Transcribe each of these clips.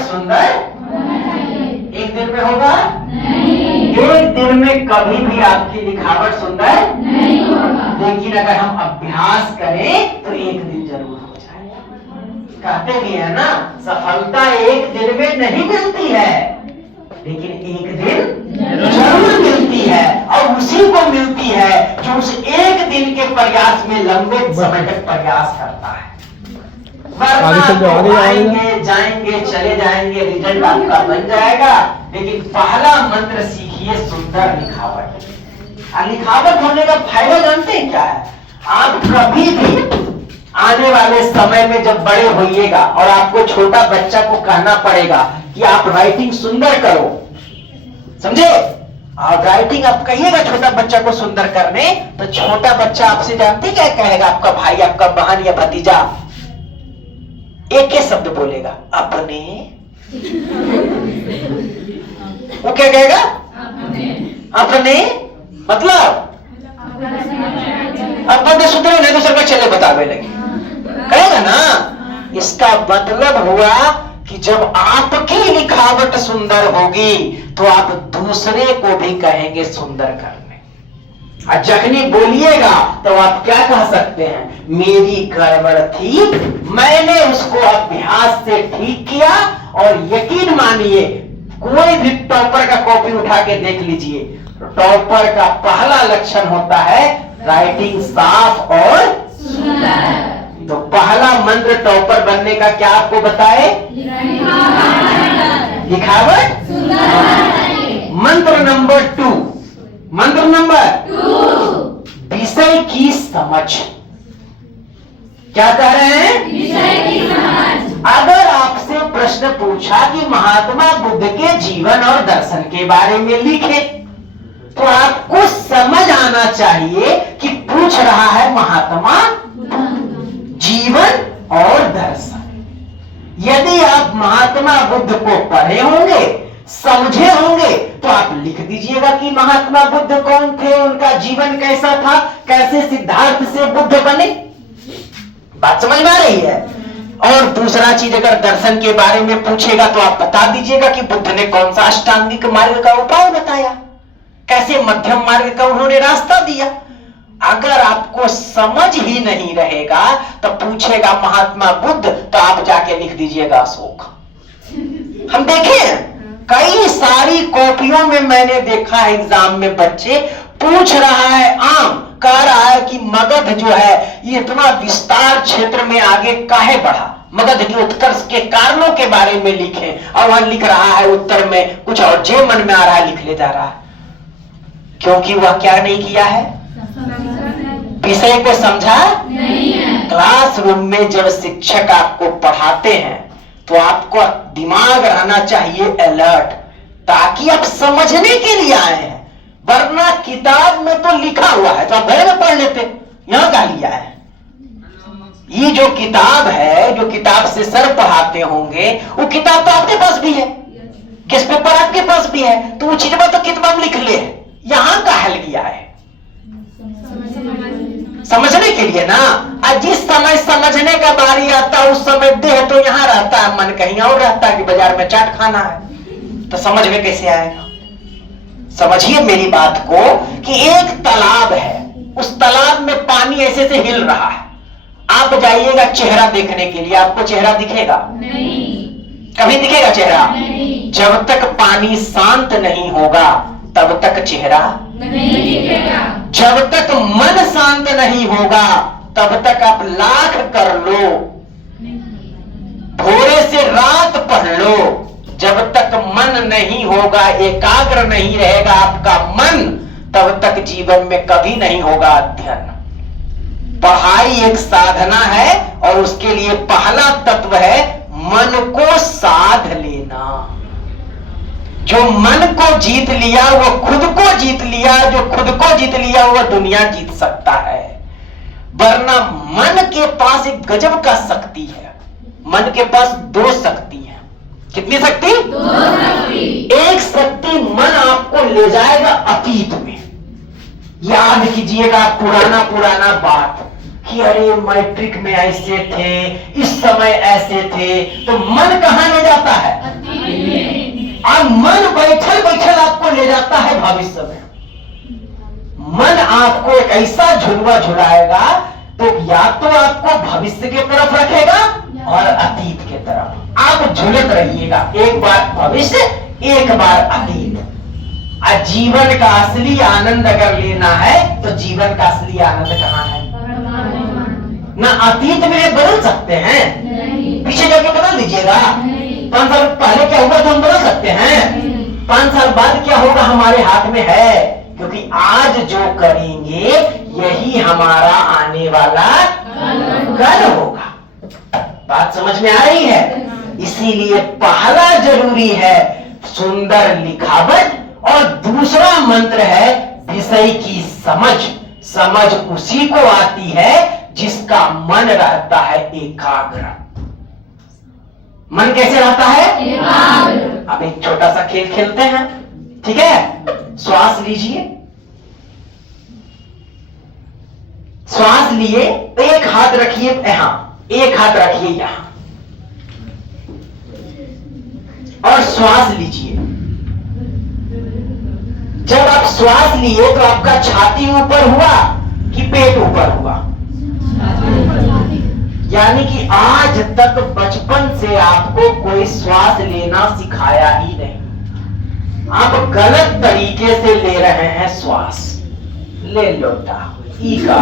लिखावट सुंदर एक दिन में होगा नहीं। एक दिन में कभी भी आपकी लिखावट सुंदर नहीं होगा, लेकिन अगर हम अभ्यास करें तो एक दिन जरूर हो जाएगा। कहते भी है ना, सफलता एक दिन में नहीं मिलती है, लेकिन एक दिन जरूर मिलती है, और उसी को मिलती है जो उस एक दिन के प्रयास में लंबे समय तक प्रयास करता है। वरना आएंगे जाएंगे चले जाएंगे, रिजल्ट आपका बन जाएगा, लेकिन पहला मंत्र सीखिए सुंदर लिखावट। लिखावट होने का फायदा जानते हैं क्या है? आप कभी भी आने वाले समय में जब बड़े होइएगा और आपको छोटा बच्चा को कहना पड़ेगा कि आप राइटिंग सुंदर करो, समझे? और राइटिंग आप कहिएगा छोटा बच्चा को सुंदर करने, तो छोटा बच्चा आपसे जानते क्या कहेगा? आपका भाई, आपका बहन या भतीजा एक ही शब्द बोलेगा, अपने। वो क्या कहेगा? अपने मतलब अपने सुधरे नहीं, दूसरे को चले बतावे लगे, कहेगा ना। इसका मतलब हुआ कि जब आपकी लिखावट सुंदर होगी तो आप दूसरे को भी कहेंगे सुंदर करने। और जखनी बोलिएगा तो आप क्या कह सकते हैं? मेरी गड़बड़ थी, मैंने उसको अभ्यास से ठीक किया। और यकीन मानिए, कोई भी टॉपर का कॉपी उठा के देख लीजिए, टॉपर का पहला लक्षण होता है राइटिंग साफ और सुंदर। तो पहला मंत्र टॉपर बनने का क्या आपको बताए? लिखावट। मंत्र नंबर 2, मंत्र नंबर 2, विषय की समझ। क्या कह रहे हैं? विषय की समझ। अगर आपसे प्रश्न पूछा कि महात्मा बुद्ध के जीवन और दर्शन के बारे में लिखे, तो आपको समझ आना चाहिए कि पूछ रहा है महात्मा जीवन और दर्शन। यदि आप महात्मा बुद्ध को पढ़े होंगे, समझे होंगे, तो आप लिख दीजिएगा कि महात्मा बुद्ध कौन थे, उनका जीवन कैसा था, कैसे सिद्धार्थ से बुद्ध बने। बात समझ में आ रही है? और दूसरा चीज, अगर दर्शन के बारे में पूछेगा तो आप बता दीजिएगा कि बुद्ध ने कौन सा अष्टांगिक मार्ग का उपाय बताया, कैसे मध्यम मार्ग का उन्होंने रास्ता दिया। अगर आपको समझ ही नहीं रहेगा तो पूछेगा महात्मा बुद्ध, तो आप जाके लिख दीजिएगा अशोक। हम देखे कई सारी कॉपियों में मैंने देखा है, एग्जाम में बच्चे पूछ रहा है, आम कह रहा है कि मगध जो है ये इतना विस्तार क्षेत्र में आगे काहे बढ़ा, मगध के उत्कर्ष के कारणों के बारे में लिखे। और वह लिख रहा है उत्तर में कुछ और जो मन में आ रहा है लिख ले जा रहा है, क्योंकि वह क्या नहीं किया है? विषय को समझा नहीं है। क्लासरूम में जब शिक्षक आपको पढ़ाते हैं तो आपको दिमाग रहना चाहिए अलर्ट, ताकि आप समझने के लिए आए हैं। वरना किताब में तो लिखा हुआ है तो आप घर में पढ़ लेते, यहां क्या लिया है? ये जो किताब है, जो किताब से सर पढ़ाते होंगे, वो किताब तो आपके पास भी है, किस पेपर आपके पास भी है, तो वो चीज तो किताब लिख ले, यहां का हल किया है समझने के लिए ना। जिस समय समझने का बारी आता है उस समय देह तो यहां रहता है, मन कहीं और रहता है कि बाजार में चाट खाना है, तो समझ में कैसे आएगा? समझिए मेरी बात को कि एक तालाब है, उस तालाब में पानी ऐसे से हिल रहा है। आप जाइएगा चेहरा देखने के लिए, आपको चेहरा दिखेगा? नहीं। कभी दिखेगा चेहरा? नहीं। जब तक पानी शांत नहीं होगा तब तक चेहरा नहीं दिखेगा। जब तक मन शांत नहीं होगा तब तक आप लाख कर लो, भोरे से रात पढ़ लो, जब तक मन नहीं होगा, एकाग्र नहीं रहेगा आपका मन, तब तक जीवन में कभी नहीं होगा अध्ययन। पढ़ाई एक साधना है और उसके लिए पहला तत्व है मन को साध लेना। जो मन को जीत लिया वो खुद को जीत लिया, जो खुद को जीत लिया वो दुनिया जीत सकता है। वरना मन के पास एक गजब का शक्ति है। मन के पास दो शक्ति है। कितनी शक्ति? दो शक्ति। एक शक्ति मन आपको ले जाएगा अतीत में, याद कीजिएगा पुराना बात कि अरे मैट्रिक में ऐसे थे, इस समय ऐसे थे, तो मन कहां ले जाता है? भविष्य में। मन आपको एक ऐसा झुलवा झुलाएगा तो या तो आपको भविष्य की तरफ रखेगा और अतीत की तरफ। आप झुलत रहिएगा, एक बार भविष्य एक बार अतीत। जीवन का असली आनंद अगर लेना है तो जीवन का असली आनंद कहाँ है? ना अतीत में बदल सकते हैं, पीछे जाके बदल दीजिएगा। 5 साल पहले क्या हुआ था हम बदल सकते हैं, 5 साल बाद क्या होगा हमारे हाथ में है, क्योंकि आज जो करेंगे यही हमारा आने वाला कल होगा। बात समझ में आ रही है? इसीलिए पहला जरूरी है सुंदर लिखावट और दूसरा मंत्र है विषय की समझ। समझ उसी को आती है जिसका मन रहता है एकाग्र। मन कैसे रहता है? एकाग्र। अब एक छोटा सा खेल खेलते हैं, ठीक है? श्वास लीजिए, श्वास लिए एक हाथ रखिए यहां, एक हाथ रखिए यहां और श्वास लीजिए। जब आप श्वास लिए तो आपका छाती ऊपर हुआ कि पेट ऊपर हुआ? यानी कि आज तक बचपन से आपको कोई श्वास लेना सिखाया ही नहीं। आप गलत तरीके से ले रहे हैं श्वास। ले लोटा ई का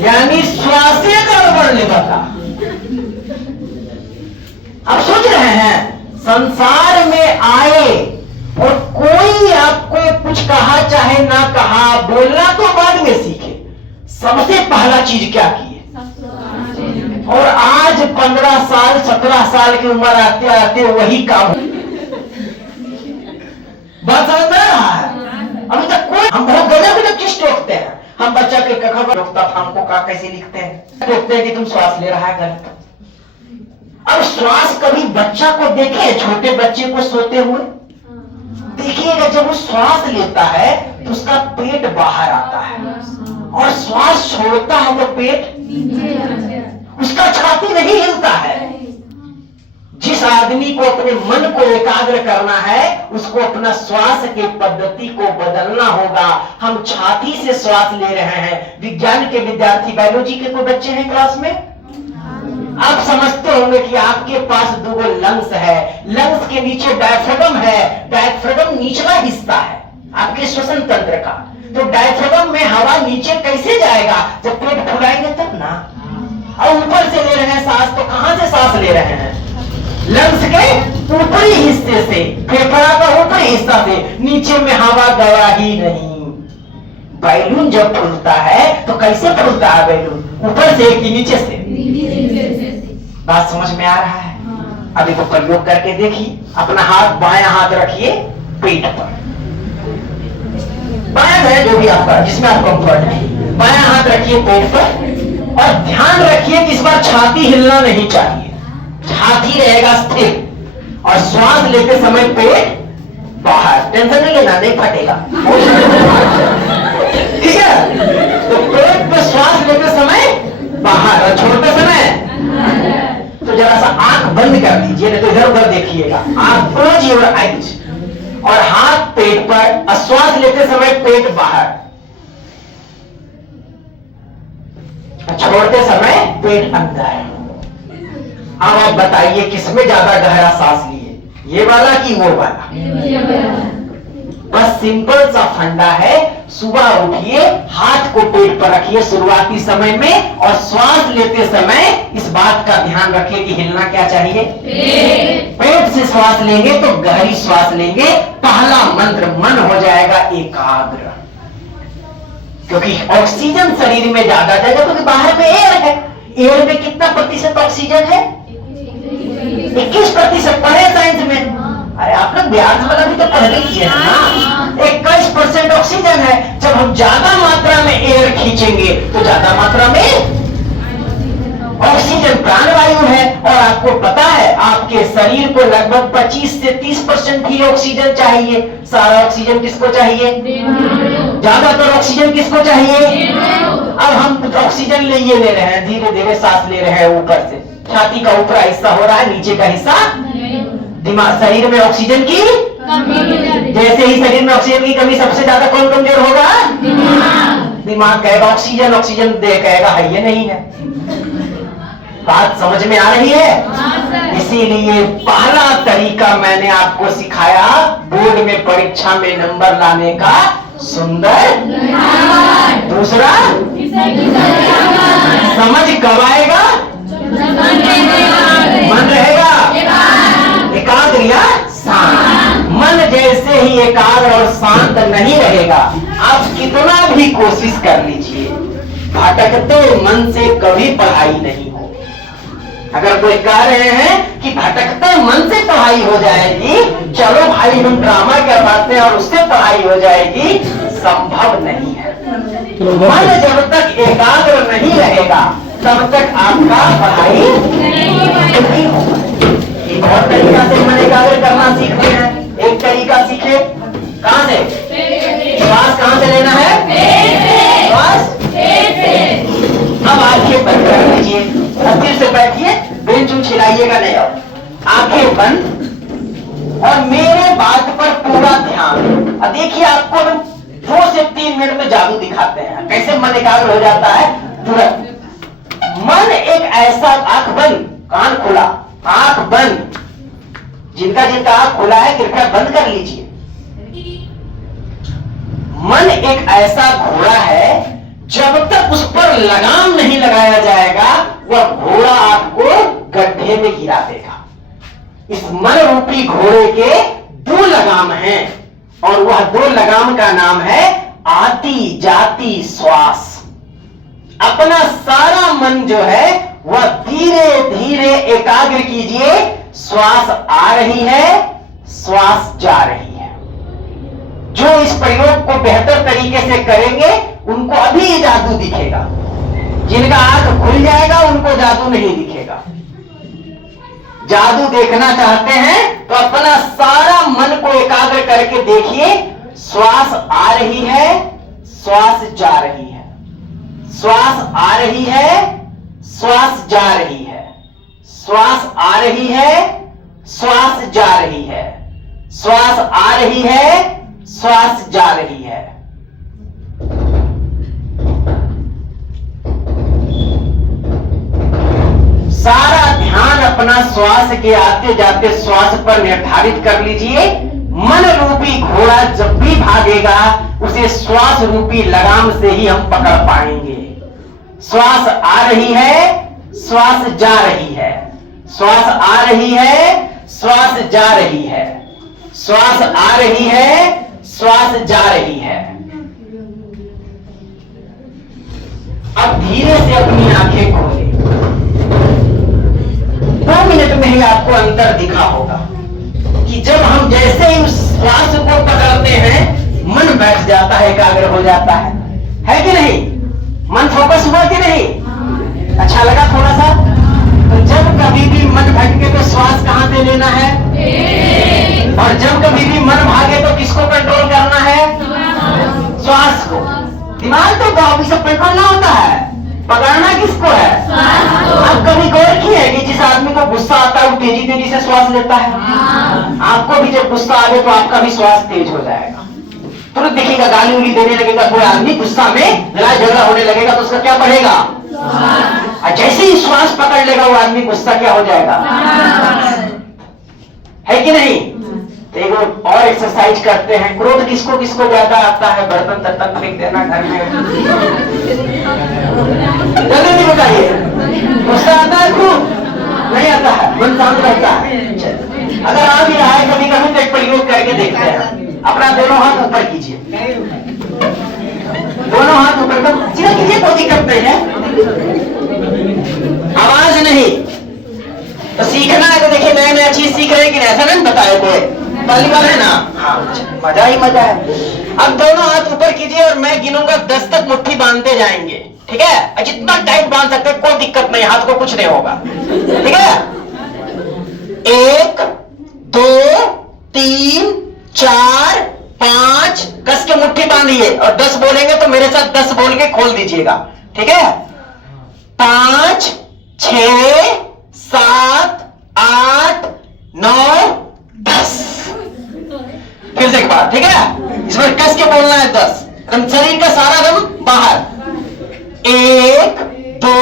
यानी श्वासे गड़बड़ ले बता। आप सोच रहे हैं संसार में आए और कोई आपको कुछ कहा चाहे ना कहा, बोलना तो बाद में सीखे, सबसे पहला चीज क्या की है? और आज 15 साल 17 साल की उम्र आते आते वही काम। बात समझ में रहा है? अभी तक कोई, हम बहुत गजब चीज टोकते हैं। हम बच्चा के कखा रोकता था, हमको का कैसे लिखते हैं, टोकते हैं कि तुम श्वास ले रहा है गलत। अब श्वास कभी बच्चा को देखे, छोटे बच्चे को सोते हुए देखिएगा, जब वो श्वास लेता है तो उसका पेट बाहर आता है और श्वास छोड़ता है तो पेट, उसका छाती नहीं हिलता है। जिस आदमी को अपने मन को एकाग्र करना है उसको अपना श्वास के पद्धति को बदलना होगा। हम छाती से श्वास ले रहे हैं। विज्ञान के विद्यार्थी, बायोलॉजी के कोई बच्चे हैं क्लास में? आप समझते होंगे कि आपके पास 2 लंग्स है, लंग्स के नीचे डायफ्रागम है। डायफ्रागम निचला हिस्सा है आपके श्वसन तंत्र का। तो डायफ्रागम में हवा नीचे कैसे जाएगा? जब पेट फुलाएंगे तब ना। और ऊपर से ले रहे हैं सांस, तो कहां से सांस ले रहे हैं? लंग्स के ऊपरी हिस्से से, फेफड़ा का ऊपरी हिस्सा से। नीचे में हवा गया ही नहीं। बैलून जब फूलता है तो कैसे फूलता है बैलून? ऊपर से कि नीचे से? बात समझ में आ रहा है? अभी तो प्रयोग करके देखिए। अपना हाथ, बायां हाथ रखिए पेट पर, बायां है जो भी आपका, जिसमें आप कंफर्ट है, बायां हाथ रखिए पेट पर और ध्यान रखिए कि इस बार छाती हिलना नहीं चाहिए, छाती रहेगा स्थिर और श्वास लेते समय पेट बाहर। टेंशन नहीं लेना, नहीं फटेगा, ठीक है? तो पेट पे श्वास लेते समय बाहर और छोड़ते समय तो जरा सा आंख बंद कर दीजिए, नहीं तो इधर उधर देखिएगा। आंख क्लोज योर आईज और हाथ पेट पर, श्वास लेते समय पेट बाहर, छोड़ते समय पेट अंदर। अब आप बताइए किसमें ज्यादा गहरा सांस लिए, ये वाला कि वो वाला? बस सिंपल सा फंडा है। सुबह उठिए, हाथ को पेट पर रखिए शुरुआती समय में और श्वास लेते समय इस बात का ध्यान रखिए कि हिलना क्या चाहिए? पेट से श्वास लेंगे तो गहरी श्वास लेंगे। पहला मंत्र मन हो जाएगा एकाग्र, क्योंकि ऑक्सीजन शरीर में ज्यादा जाएगा, क्योंकि बाहर में एयर है। एयर में कितना प्रतिशत ऑक्सीजन है? 21%। पढ़े साइंस में? अरे आप लोग ब्याज वाला भी तो पढ़ लीजिए ना। 21% ऑक्सीजन है। जब हम ज्यादा मात्रा में एयर खींचेंगे तो ज्यादा मात्रा में ऑक्सीजन प्राणवायु है। और आपको पता है आपके शरीर को लगभग 25 से 30% ही ऑक्सीजन चाहिए। सारा ऑक्सीजन किसको चाहिए? ज्यादातर ऑक्सीजन किसको चाहिए? अब हम ऑक्सीजन ले रहे हैं, धीरे धीरे सांस ले रहे हैं ऊपर से। छाती का ऊपरी हिस्सा हो रहा है, नीचे का हिस्सा दिमाग, शरीर में ऑक्सीजन की कमी जैसे ही शरीर में ऑक्सीजन की कमी, सबसे ज्यादा कौन कमजोर होगा? दिमाग कहेगा ऑक्सीजन ऑक्सीजन, दे कहेगा है ये नहीं है। बात समझ में आ रही है? इसीलिए पहला तरीका मैंने आपको सिखाया बोर्ड में परीक्षा में नंबर लाने का, सुंदर। दूसरा, समझ कब आएगा? मन रहेगा एकाग्र या शांत। मन जैसे ही एकाग्र और शांत नहीं रहेगा, आप कितना भी कोशिश कर लीजिए, भटकते मन से कभी पढ़ाई नहीं होगी। अगर कोई कह रहे हैं कि भटकते मन से पढ़ाई हो जाएगी, चलो भाई हम ड्रामा करवाते हैं और उससे पढ़ाई हो जाएगी, संभव नहीं है। मन जब तक एकाग्र नहीं रहेगा तब तक आपका पढ़ाई नहीं होगा। एक और तरीका से मन एकाग्र करना सीखते हैं। एक तरीका सीखे, कहां से? श्वास कहां से लेना है? श्वास। अब आंखें बंद कर लीजिए, अस्थिर से बैठिए, बेंच हिलाइएगा नहीं, और आंखें बंद और मेरे बात पर पूरा ध्यान। अब देखिए, आपको 2 से 3 मिनट में जादू दिखाते हैं, कैसे मन एकाग्र हो जाता है तुरंत। मन एक ऐसा, आंख बंद, कान खुला, आंख बंद, जिनका जिनका आंख खुला है कृपया बंद कर लीजिए। मन एक ऐसा घोड़ा है, जब तक उस पर लगाम नहीं लगाया जाएगा वह घोड़ा आपको गड्ढे में गिरा देगा। इस मन रूपी घोड़े के 2 लगाम हैं और वह 2 लगाम का नाम है आती जाती श्वास। अपना सारा मन जो है वह धीरे धीरे एकाग्र कीजिए, श्वास आ रही है, श्वास जा रही है। जो इस प्रयोग को बेहतर तरीके से करेंगे उनको अभी जादू दिखेगा, जिनका आंख खुल जाएगा उनको जादू नहीं दिखेगा। जादू देखना चाहते हैं तो अपना सारा मन को एकाग्र करके देखिए, श्वास आ रही है, श्वास जा रही है, श्वास आ रही है, श्वास जा रही है, श्वास आ रही है, श्वास जा रही है, श्वास आ रही है, श्वास जा रही है। सारा ध्यान अपना श्वास के आते जाते श्वास पर निर्धारित कर लीजिए। मन रूपी घोड़ा जब भी भागेगा उसे श्वास रूपी लगाम से ही हम पकड़ पाएंगे। श्वास आ रही है, श्वास जा रही है, श्वास आ रही है, श्वास जा रही है, श्वास आ रही है, श्वास जा रही है। अब धीरे से अपनी आंखें खोलें। 2 मिनट में ही आपको अंतर दिखा होगा कि जब हम जैसे ही उस श्वास को पकड़ते हैं मन बैठ जाता है, एकाग्र हो जाता है कि नहीं? मन फोकस हुआ कि नहीं? अच्छा लगा थोड़ा सा? तो जब कभी भी मन भटके तो श्वास कहां से लेना है? और जब कभी भी मन भागे तो किसको कंट्रोल करना है? श्वास को। दिमाग तो बाकी सब पकड़ना होता है, पकड़ना किसको है? आप कभी गौर किए कि जिस आदमी को गुस्सा आता है वो तेजी तेजी से श्वास लेता है? आपको भी जब गुस्सा आ जाए तो आपका भी श्वास तेज हो जाएगा। तुरंत देखिएगा गाली उली देने लगेगा कोई आदमी, गुस्सा में लड़ाई झगड़ा होने लगेगा तो उसका क्या बढ़ेगा? और जैसे ही श्वास पकड़ लेगा वो आदमी, गुस्सा क्या हो जाएगा? है कि नहीं? तो एक और एक्सरसाइज करते हैं। क्रोध किसको किसको ज्यादा आता है? बर्तन तर्तन फेंक देना घर में, जल्दी बताइए। गुस्सा आता है? खूब नहीं आता है? मन शांत रहता है? अगर आ भी रहा है कभी कभी तो एक प्रयोग करके देखते हैं। अपना दोनों हाथ ऊपर कीजिए, दोनों हाथ ऊपर सीधा कीजिए, कोई दिक्कत नहीं है, आवाज नहीं। तो सीखना है तो देखिए नया नया चीज सीख रहे हैं कि ऐसा नहीं बताए कोई, पहली बार है ना? हाँ, मजा ही मजा है। अब दोनों हाथ ऊपर कीजिए और मैं गिनूंगा 10 तक मुट्ठी बांधते जाएंगे, ठीक है? जितना टाइट बांध सकते हैं, कोई दिक्कत नहीं, हाथ को कुछ नहीं होगा, ठीक है? 1 2 3 4 5 कस के मुट्ठी बांधिए और 10 बोलेंगे तो मेरे साथ 10 बोल के खोल दीजिएगा, ठीक है? 5 6 7 8 9 10। फिर से बार, ठीक है? इस बार कस के बोलना है 10, एकदम शरीर का सारा दम बाहर। 1 2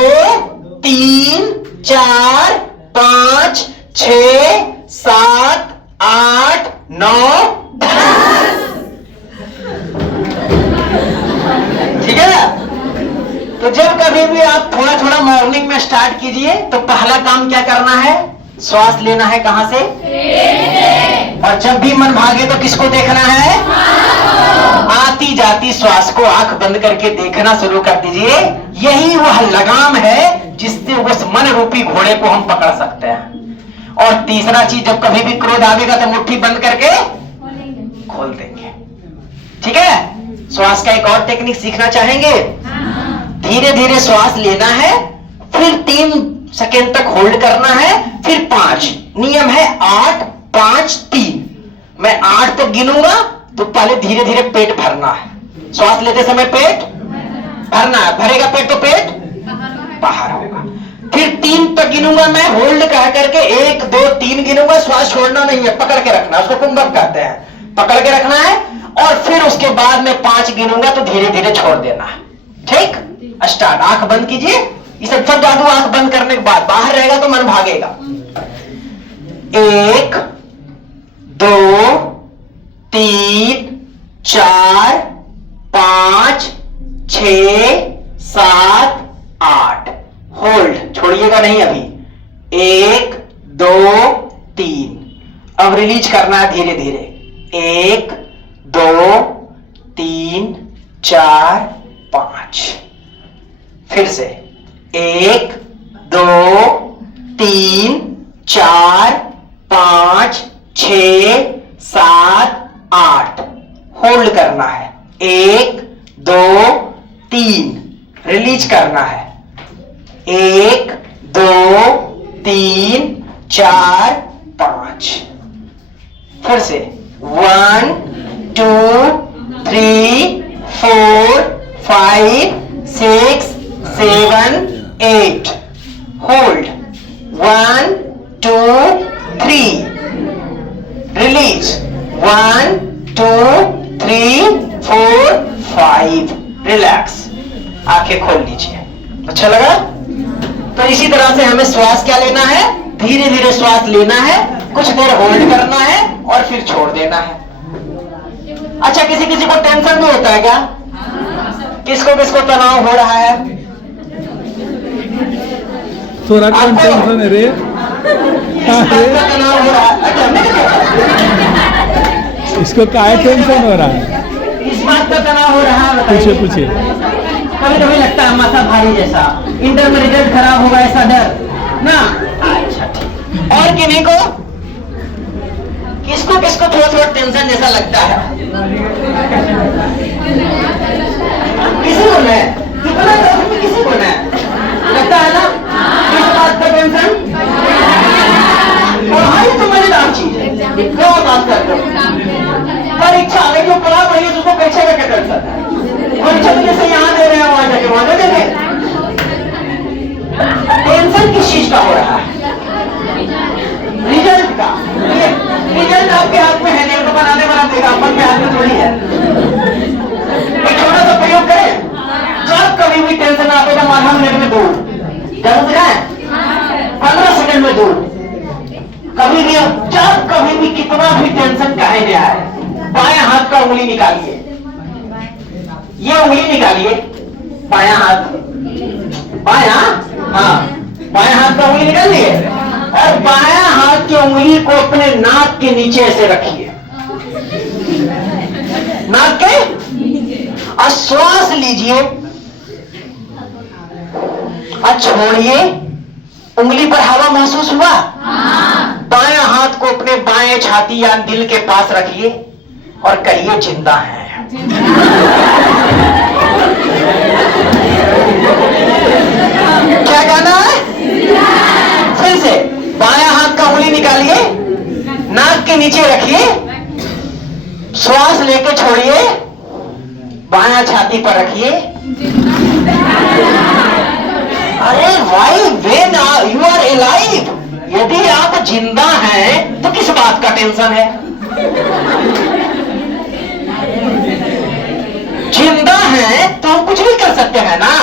3 4 5 6 7 8 9 10, ठीक है? तो जब कभी भी आप थोड़ा थोड़ा मॉर्निंग में स्टार्ट कीजिए तो पहला काम क्या करना है? श्वास लेना है। कहां से? और जब भी मन भागे तो किसको देखना है? आती जाती श्वास को आंख बंद करके देखना शुरू कर दीजिए। यही वह लगाम है जिससे उस मन रूपी घोड़े को हम पकड़ सकते हैं। और तीसरा चीज, जब कभी भी क्रोध आवेगा तो मुट्ठी बंद करके खोल देंगे, ठीक है? श्वास का एक और टेक्निक सीखना चाहेंगे? धीरे धीरे श्वास लेना है, फिर 3 सेकेंड तक होल्ड करना है, फिर 5। नियम है 8 5 3। मैं 8 तक गिनूंगा तो पहले धीरे धीरे पेट भरना है। श्वास लेते समय पेट भरना है, भरेगा पेट तो पेट बाहर होगा। फिर 3 तक गिनूंगा मैं, होल्ड कह करके 1 2 3 गिनूंगा। श्वास छोड़ना नहीं है, पकड़ के रखना, उसको कुंभक कहते हैं, पकड़ के रखना है। और फिर उसके बाद में 5 गिनूंगा तो धीरे धीरे छोड़ देना है, ठीक? स्टार्ट। आंख बंद कीजिए। ये सब जादू आंख बंद करने के बाद, बाहर रहेगा तो मन भागेगा। 1 2 3 4 5 6 7 8। होल्ड, छोड़िएगा नहीं अभी। 1 2 3। अब रिलीज करना है धीरे धीरे। 1 2 3 4 5। फिर से 1 2 3 4 5 6 7 8। होल्ड करना है। 1 2 3। रिलीज करना है। 1 2 3 4 5। फिर से 1 2 3 4 5 6 7 8। होल्ड। 1 2 3। रिलीज। 1 2 3 4 5। रिलैक्स। आंखें खोल लीजिए। अच्छा लगा? तो इसी तरह से हमें श्वास क्या लेना है? धीरे धीरे श्वास लेना है, कुछ देर होल्ड करना है और फिर छोड़ देना है। अच्छा, किसी किसी को टेंशन भी होता है क्या? किसको किसको तनाव हो रहा है? थोड़ा कौन टेंशन है रे? तनाव हो रहा है? इसको क्या टेंशन हो रहा है? इस बात का तनाव हो रहा है? पूछे पूछे। कभी कभी लगता है माथा भारी जैसा, इंटर में रिजल्ट खराब होगा ऐसा डर ना? अच्छा ठीक। और किन्हीं को, किसको किसको थोड़ा थोड़ा टेंशन जैसा लगता है? किसी को नहीं, कितना टेंशन किसी को नहीं लगता है ना? किस बात का टेंशन? पढ़ाई तो मजेदार चीज है, क्या बात करते हो? परीक्षा में जो पढ़ा पढ़ी है उसको परीक्षा का क्या टेंशन है? परीक्षा में जैसे यहाँ दे रहे हैं वहां जाके वहां दे रहे। टेंशन किस चीज का हो रहा है? रिजल्ट का। रिजल्ट आपके हाथ में है, नहीं तो बनाने वाला देगा, अपन के हाथ में थोड़ी है। एक छोटा सा प्रयोग करें। जब कभी भी टेंशन आते तो आधा मिनट में दूर जरूर दिखाएं, 15 सेकंड में दूर। कभी भी, जब कभी भी कितना भी टेंशन काहे में आए, बाएं हाथ का उंगली निकालिए, ये उंगली निकालिए, बायां हाथ, बायां, हाँ, बायां हाथ का उंगली निकाल लिए और बायां हाथ की उंगली को अपने नाक के नीचे ऐसे रखिए, नाक के, और श्वास लीजिए और छोड़िए। उंगली पर हवा महसूस हुआ? बायां हाथ को अपने बाएं छाती या दिल के पास रखिए और कहिए जिंदा है। क्या कहना है? फिर से बायां हाथ का उंगली निकालिए, नाक के नीचे रखिए, श्वास लेके छोड़िए, बायां छाती पर रखिए। अरे why, when you are alive, यदि आप जिंदा हैं तो किस बात का टेंशन है? हम कुछ भी कर सकते हैं ना।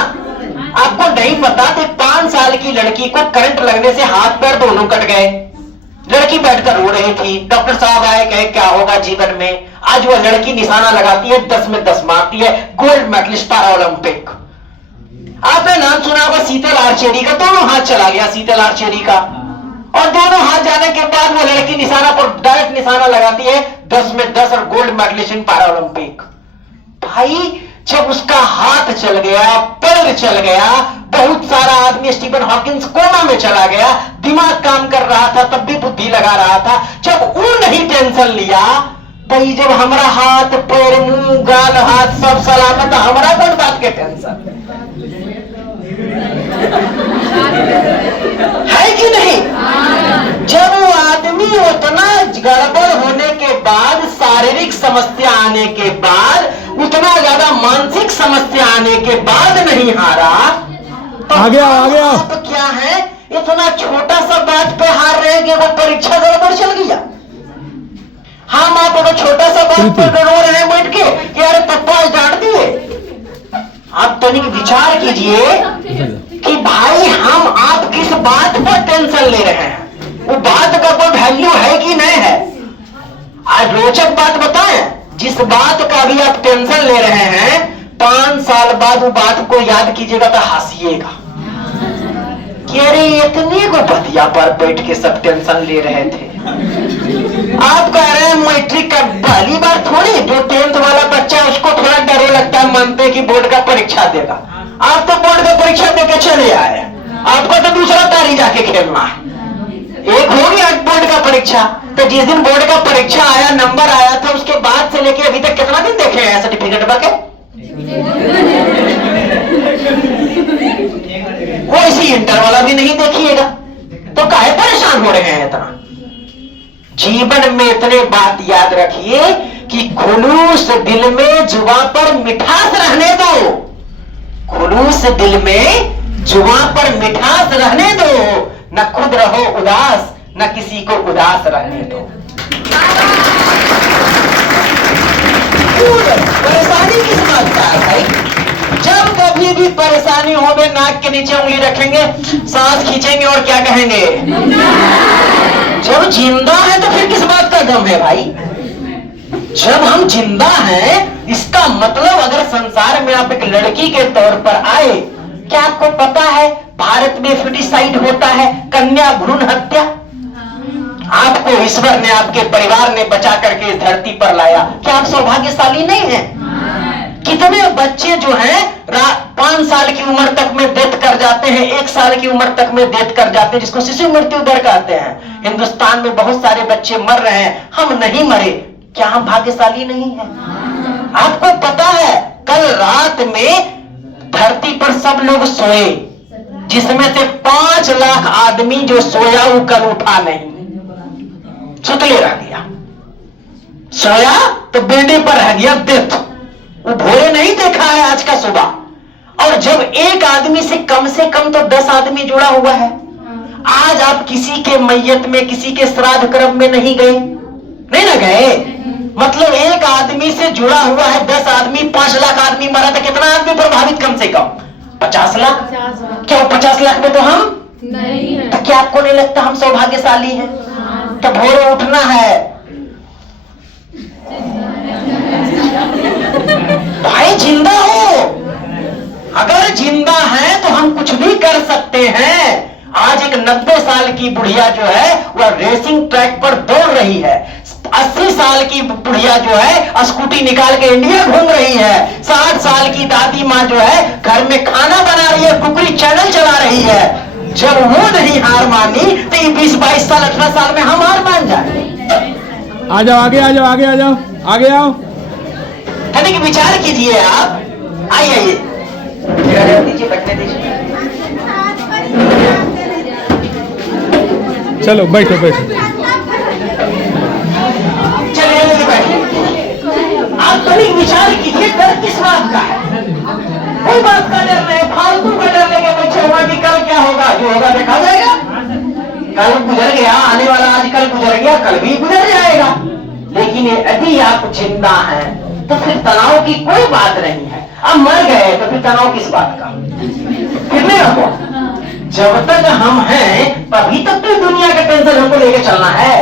आपको नहीं पता तो 5 साल की लड़की को करंट लगने से हाथ पैर दोनों कट गए। लड़की बैठकर रो रही थी, डॉक्टर साहब आए, कहे क्या होगा जीवन में। आज वो लड़की निशाना लगाती है, 10 में 10 मारती है, गोल्ड मेडलिस्ट पैरा ओलंपिक। आपने नाम सुना होगा शीतल आर्चरी का, दोनों हाथ चला गया शीतल आर्चरी का। और दोनों हाथ जाने के बाद वो लड़की निशाना पर डायरेक्ट निशाना लगाती है, 10 में 10 और gold medalist in para Olympic. भाई जब उसका हाथ चल गया, पैर चल गया, बहुत सारा आदमी, स्टीफन हॉकिंस कोमा में चला गया, दिमाग काम कर रहा था तब भी बुद्धि लगा रहा था। जब वो नहीं टेंशन लिया, भाई जब हमारा हाथ पैर मुंह गाल हाथ सब सलामत, हमारा कौन बात के टेंशन है कि नहीं। जब वो आदमी उतना गड़बड़ होने के बाद, शारीरिक समस्या आने के बाद, उतना ज्यादा मानसिक समस्या आने के बाद नहीं हारा, तो आ गया आप क्या है इतना छोटा सा बात पे हार रहे हैं कि वो परीक्षा गड़बड़ चल गया। हम आप अगर छोटा सा बात पे रो रहे हैं बैठ के कि अरे पप्पा डांट दिए, आप तनिक विचार कीजिए कि भाई हम आप किस बात पर टेंशन ले रहे हैं, वो बात का कोई वैल्यू है कि नहीं है। आज रोचक बात बताएं, जिस बात का भी आप टेंशन ले रहे हैं, 5 साल बाद वो बात को याद कीजिएगा तो हंसिएगा कि अरे इतने को बतिया पर बैठ के सब टेंशन ले रहे थे। आप कह रहे हैं मैट्रिक का पहली बार थोड़ी, जो 10th वाला बच्चा उसको थोड़ा डर लगता है, मानते कि बोर्ड का परीक्षा देगा। आप तो बोर्ड का परीक्षा देके चले आए, आपको तो दूसरा तारी जाके खेलना है। एक हो गया बोर्ड का परीक्षा, तो जिस दिन बोर्ड का परीक्षा आया, नंबर आया था, उसके बाद से लेके अभी तक कितना दिन देखे हैं सर्टिफिकेट बके? वो इसी इंटर वाला भी नहीं देखिएगा, तो काहे परेशान हो रहे हैं इतना। जीवन में इतने बात याद रखिए कि खुलूस दिल में जुबां पर मिठास रहने दो, खुलूस दिल में जुबां पर मिठास रहने दो, न खुद रहो उदास, न किसी को उदास रहने दो। परेशानी किस बात का है भाई? जब कभी भी परेशानी हो, वे नाक के नीचे उंगली रखेंगे, सांस खींचेंगे और क्या कहेंगे? जब जिंदा है तो फिर किस बात का गम है भाई? जब हम जिंदा हैं, इसका मतलब अगर संसार में आप एक लड़की के तौर पर आए, क्या आपको पता है भारत में फेटिसाइड होता है, कन्या भ्रूण हत्या? आपको ईश्वर ने, आपके परिवार ने बचा करके इस धरती पर लाया, क्या आप सौभाग्यशाली नहीं हैं? कितने बच्चे जो हैं 5 साल की उम्र तक में डेथ कर जाते हैं, 1 साल की उम्र तक में डेथ कर जाते हैं, जिसको शिशु मृत्यु दर कहते हैं। हिंदुस्तान में बहुत सारे बच्चे मर रहे हैं, हम नहीं मरे, क्या हम भाग्यशाली नहीं हैं? आपको पता है कल रात में धरती पर सब लोग सोए, जिसमें से 5 लाख आदमी जो सोया वो कल उठा नहीं, सुतले रह गया। सोया तो बेडे पर रह गया, डेथ, वो भोरे नहीं देखा है आज का सुबह। और जब एक आदमी से कम तो 10 आदमी जुड़ा हुआ है। आज आप किसी के मैयत में, किसी के श्राद्ध कर्म में नहीं गए, नहीं ना गए, मतलब एक आदमी से जुड़ा हुआ है 10 आदमी, 5 लाख आदमी मरा था, कितना आदमी प्रभावित? कम से कम 50 लाख। क्या 50 लाख में तो हम नहीं है? तो क्या आपको नहीं लगता हम सौभाग्यशाली हैं? तो भोरे उठना है भाई, जिंदा हो। अगर जिंदा है तो हम कुछ भी कर सकते हैं। आज एक 90 साल की बुढ़िया जो है वह रेसिंग ट्रैक पर दौड़ रही है, 80 साल की बुढ़िया जो है स्कूटी निकाल के इंडिया घूम रही है, 60 साल की दादी माँ जो है घर में खाना बना रही है, कुकरी चैनल चला रही है। जब वो नहीं हार मानी तो ये 20-22 साल 18 साल में हम हार मान जाए। आ जाओ आगे, आ जाओ आगे, आ जाओ आगे आओ। तनिक विचार कीजिए आप, आइए दीजिए, बैठने दीजिए। चलो बैठो बैठो। चलिए बैठिए। आप तनिक विचार कीजिए, डर किस बात का है? कोई बात का डर नहीं, फालतू का डर लेके बैठे हुआ कि कल क्या होगा, जो होगा देखा जाएगा। कल गुजर गया, आने वाला आज कल गुजर गया, कल भी गुजर जाएगा। लेकिन यदि आप जिंदा हैं तो फिर तनाव की कोई बात नहीं है। अब मर गए तो फिर तनाव किस बात का, कितने रखो। जब तक हम हैं तभी तक तो दुनिया का टेंशन हमको लेके चलना है।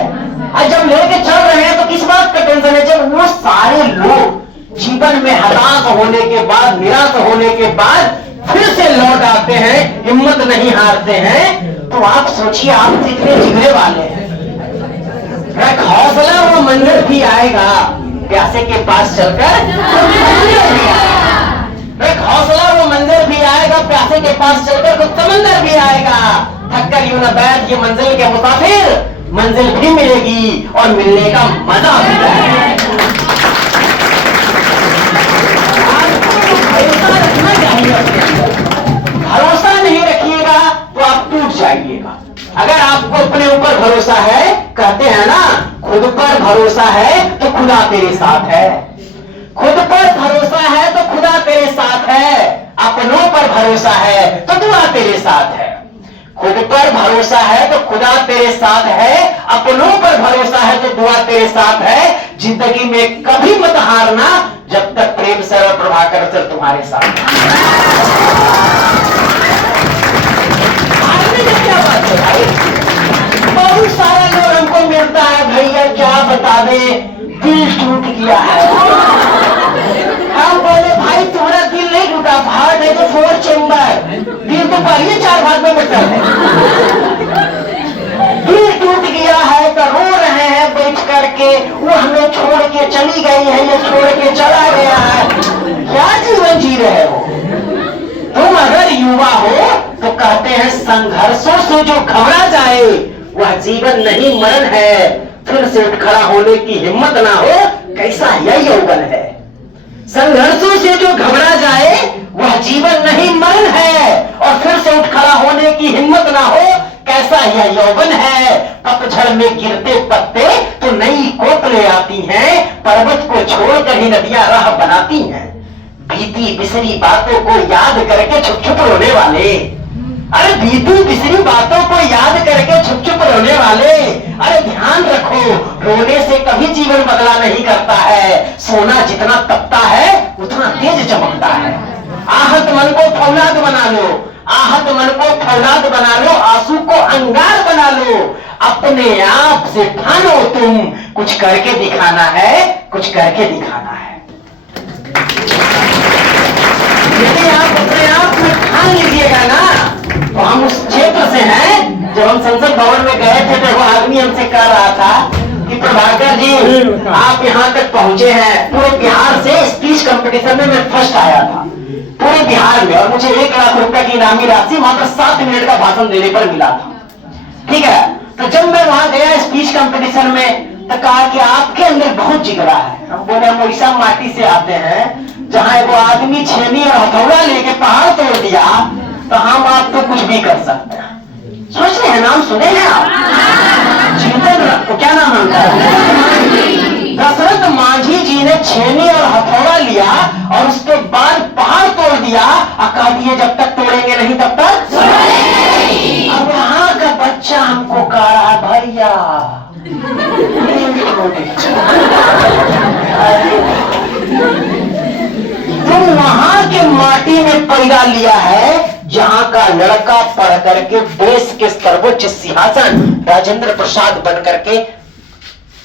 और जब लेके चल रहे हैं तो किस बात का टेंशन है। जब वो सारे लोग जीवन में हताश होने के बाद, निराश होने के बाद फिर से लौट आते हैं, हिम्मत नहीं हारते हैं, तो आप सोचिए आप कितने जिगरे वाले हैं। एक हौसला वो मंदिर भी आएगा प्यासे के पास चलकर, एक हौसला वो मंदिर भी आएगा प्यासे के पास चलकर, तो समंदर भी आएगा। थककर यूं न बैठ ये मंजिल के मुसाफिर, मंजिल भी मिलेगी और मिलने का मजा भी आएगा। भरोसा रखना चाहिए अपने अंदर। भरोसा नहीं रखिएगा तो आप टूट जाइएगा। अगर आपको अपने ऊपर भरोसा है, कहते हैं ना खुद पर भरोसा है तो खुदा तेरे साथ है, खुद पर भरोसा है तो खुदा तेरे साथ है, अपनों पर भरोसा है तो दुआ तेरे साथ है। खुद पर भरोसा है तो खुदा तेरे साथ है, अपनों पर भरोसा है तो दुआ तेरे साथ है। जिंदगी में कभी मत हारना जब तक प्रेम सर और प्रभाकर सर तुम्हारे साथ। हारने की क्या बात है भाई। बहुत सारा लोग हमको मिलता है, भैया क्या बता दे दिल टूट गया है। हम बोले भाई तुम्हारा दिल नहीं टूटा, हार्ट है तो 4 चेम्बर, दिल तो पहले 4 भाग में बटा है। दिल टूट गया है तो रो रहे हैं बैठ करके, वो हमें छोड़ के चली गई है, ये छोड़ के चला गया है। क्या जीवन जी रहे हो तुम। अगर युवा हो तो कहते हैं संघर्षों से जो घबरा जाए वह जीवन नहीं मरण है, फिर से उठ खड़ा होने की हिम्मत ना हो कैसा यह यौवन है। संघर्षों से जो घबरा जाए वह जीवन नहीं मरण है, और फिर से उठ खड़ा होने की हिम्मत ना हो कैसा यह यौवन है। पतझड़ में गिरते पत्ते तो नई कोट ले आती हैं, पर्वत को छोड़कर ही नदियां राह बनाती हैं। बीती बिसरी बातों को याद करके छुप छुप रोने वाले, अरे बीती बिसरी बातों को याद करके छुप छुप रोने वाले, अरे ध्यान रखो रोने से कभी जीवन बदला नहीं करता है। सोना जितना तपता है उतना तेज चमकता है। आहत मन को फौलाद बना लो, आहत मन को फौलाद बना लो, आंसू को अंगार बना लो। अपने आप से ठानो तुम, कुछ करके दिखाना है, कुछ करके दिखाना है। यदि आप अपने आप में ठान लीजिएगा ना, तो हम उस क्षेत्र से हैं। जब हम संसद भवन में गए थे तो वो आदमी हमसे कह रहा था कि प्रभाकर जी आप यहाँ तक पहुंचे हैं, पूरे बिहार से स्पीच कंपटीशन में मैं फर्स्ट आया था पूरे बिहार में, और मुझे 1 लाख रुपए की इनामी राशि मात्र 7 मिनट का भाषण देने पर मिला था। ठीक है, तो जब मैं वहां गया स्पीच कंपटीशन में तो कहा कि आपके अंदर बहुत जिगरा है। हम बोले हम ऐसा माटी से आते हैं जहां वो आदमी छेनी और हथौड़ा लेके पहाड़ तोड़ दिया, तो हम आपको कुछ भी कर सकते हैं। सोच रहे हैं, नाम सुने हैं आप? चिंतन तो क्या नाम है? दशरथ मांझी जी ने छेनी और हथौड़ा लिया और उसके बाद पहाड़ तोड़ दिया और कहा दिए जब तक तोड़ेंगे नहीं तब तक। अब वहां का बच्चा हमको कह रहा भैया तुम वहां के माटी में पैदा लिया है जहां का लड़का पढ़ करके देश के सर्वोच्च सिंहासन राजेंद्र प्रसाद बन करके